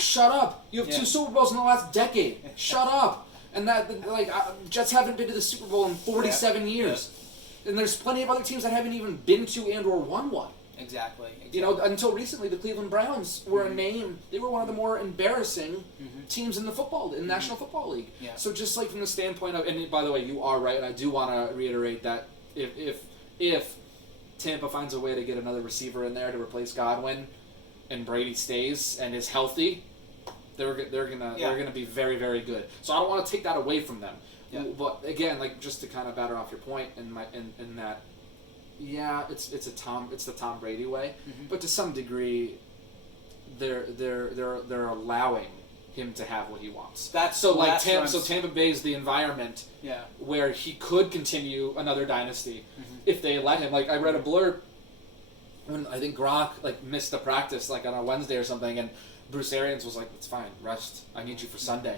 shut up. You have 2 Super Bowls in the last decade. Shut up. And Jets haven't been to the Super Bowl in 47 years. Yeah. And there's plenty of other teams that haven't even been to and or won one. Exactly. Until recently, the Cleveland Browns were a name. They were one of the more embarrassing teams in the National Football League. Yeah. So just from the standpoint of, and by the way, you are right, and I do want to reiterate that if Tampa finds a way to get another receiver in there to replace Godwin, and Brady stays and is healthy, they're gonna be very, very good. So I don't want to take that away from them. Yeah. But again, just to kind of batter off your point, in that. Yeah, it's the Tom Brady way, but to some degree, they're allowing him to have what he wants. Tampa Bay is the environment where he could continue another dynasty if they let him. I read a blurb when I think Gronk missed the practice on a Wednesday or something, and Bruce Arians was like, "It's fine, rest. I need you for Sunday."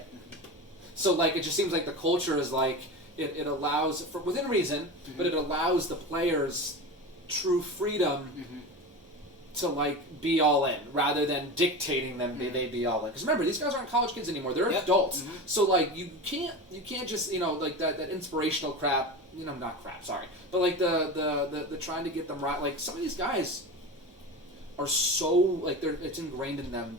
So it just seems the culture is It allows, for within reason, but it allows the players true freedom to be all in, rather than dictating them they be all in. Because remember, these guys aren't college kids anymore; they're adults. So you can't just that inspirational crap. Not crap. Sorry, but the trying to get them right. Some of these guys are so it's ingrained in them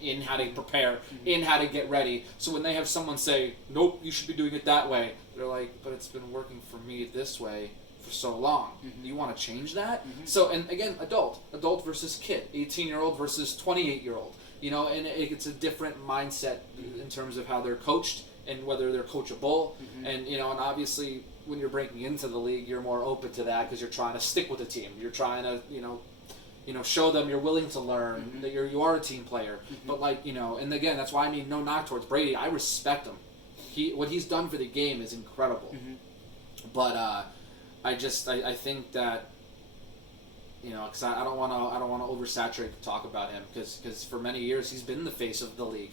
in how to prepare, in how to get ready. So when they have someone say, "Nope, you should be doing it that way," they're like, "But it's been working for me this way for so long. You want to change that?" So, and again, adult versus kid, 18-year-old versus 28-year-old. And it's a different mindset in terms of how they're coached and whether they're coachable. And and obviously when you're breaking into the league, you're more open to that because you're trying to stick with the team. You're trying to show them you're willing to learn, that you are a team player. But and again, that's why no knock towards Brady. I respect him. What he's done for the game is incredible. But I think that because I don't want to oversaturate the talk about him because for many years he's been the face of the league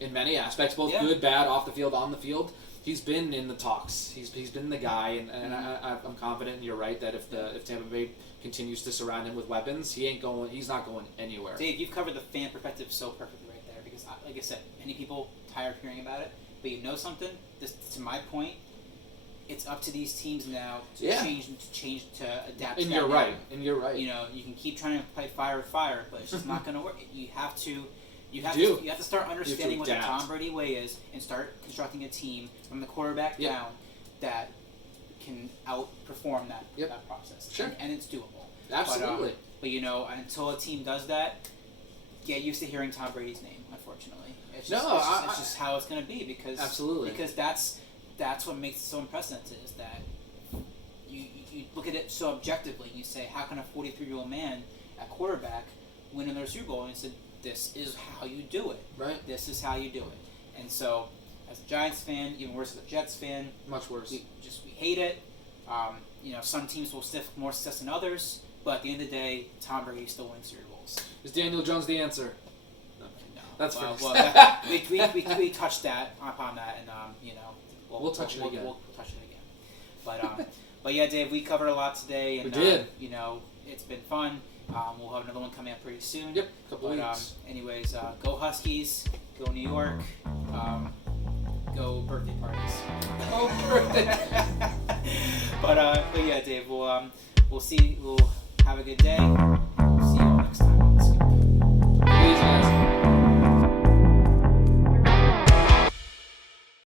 in many aspects, both good, bad, off the field, on the field. He's been in the talks. He's been the guy, and I'm confident. And you're right that if Tampa Bay continues to surround him with weapons, he's not going anywhere. Dave, you've covered the fan perspective so perfectly right there because, like I said, many people tired of hearing about it, but something. This, to my point, it's up to these teams now to change to adapt. And you're right. You can keep trying to fight fire with fire, but it's just not going to work. You have to start understanding what the Tom Brady way is and start constructing a team from the quarterback down that can outperform that process. Sure. And it's doable. Absolutely. But until a team does that, get used to hearing Tom Brady's name, unfortunately. It's just how it's going to be because that's what makes it so unprecedented is that you look at it so objectively and you say, how can a 43-year-old man at quarterback win another Super Bowl? And you said, this is how you do it. Right. This is how you do it. And so, as a Giants fan, even worse as a Jets fan, much worse. We hate it. Some teams will more success than others, but at the end of the day, Tom Brady still wins Super Bowls. Is Daniel Jones the answer? No. That's fair. We touched upon that, and we'll touch it again. We'll touch it again. But yeah, Dave, we covered a lot today, and we did. It's been fun. We'll have another one coming up pretty soon. Yep, couple weeks. Anyways, go Huskies. Go New York. Go birthday parties. Oh, birthday. But yeah, Dave. We'll see. We'll have a good day.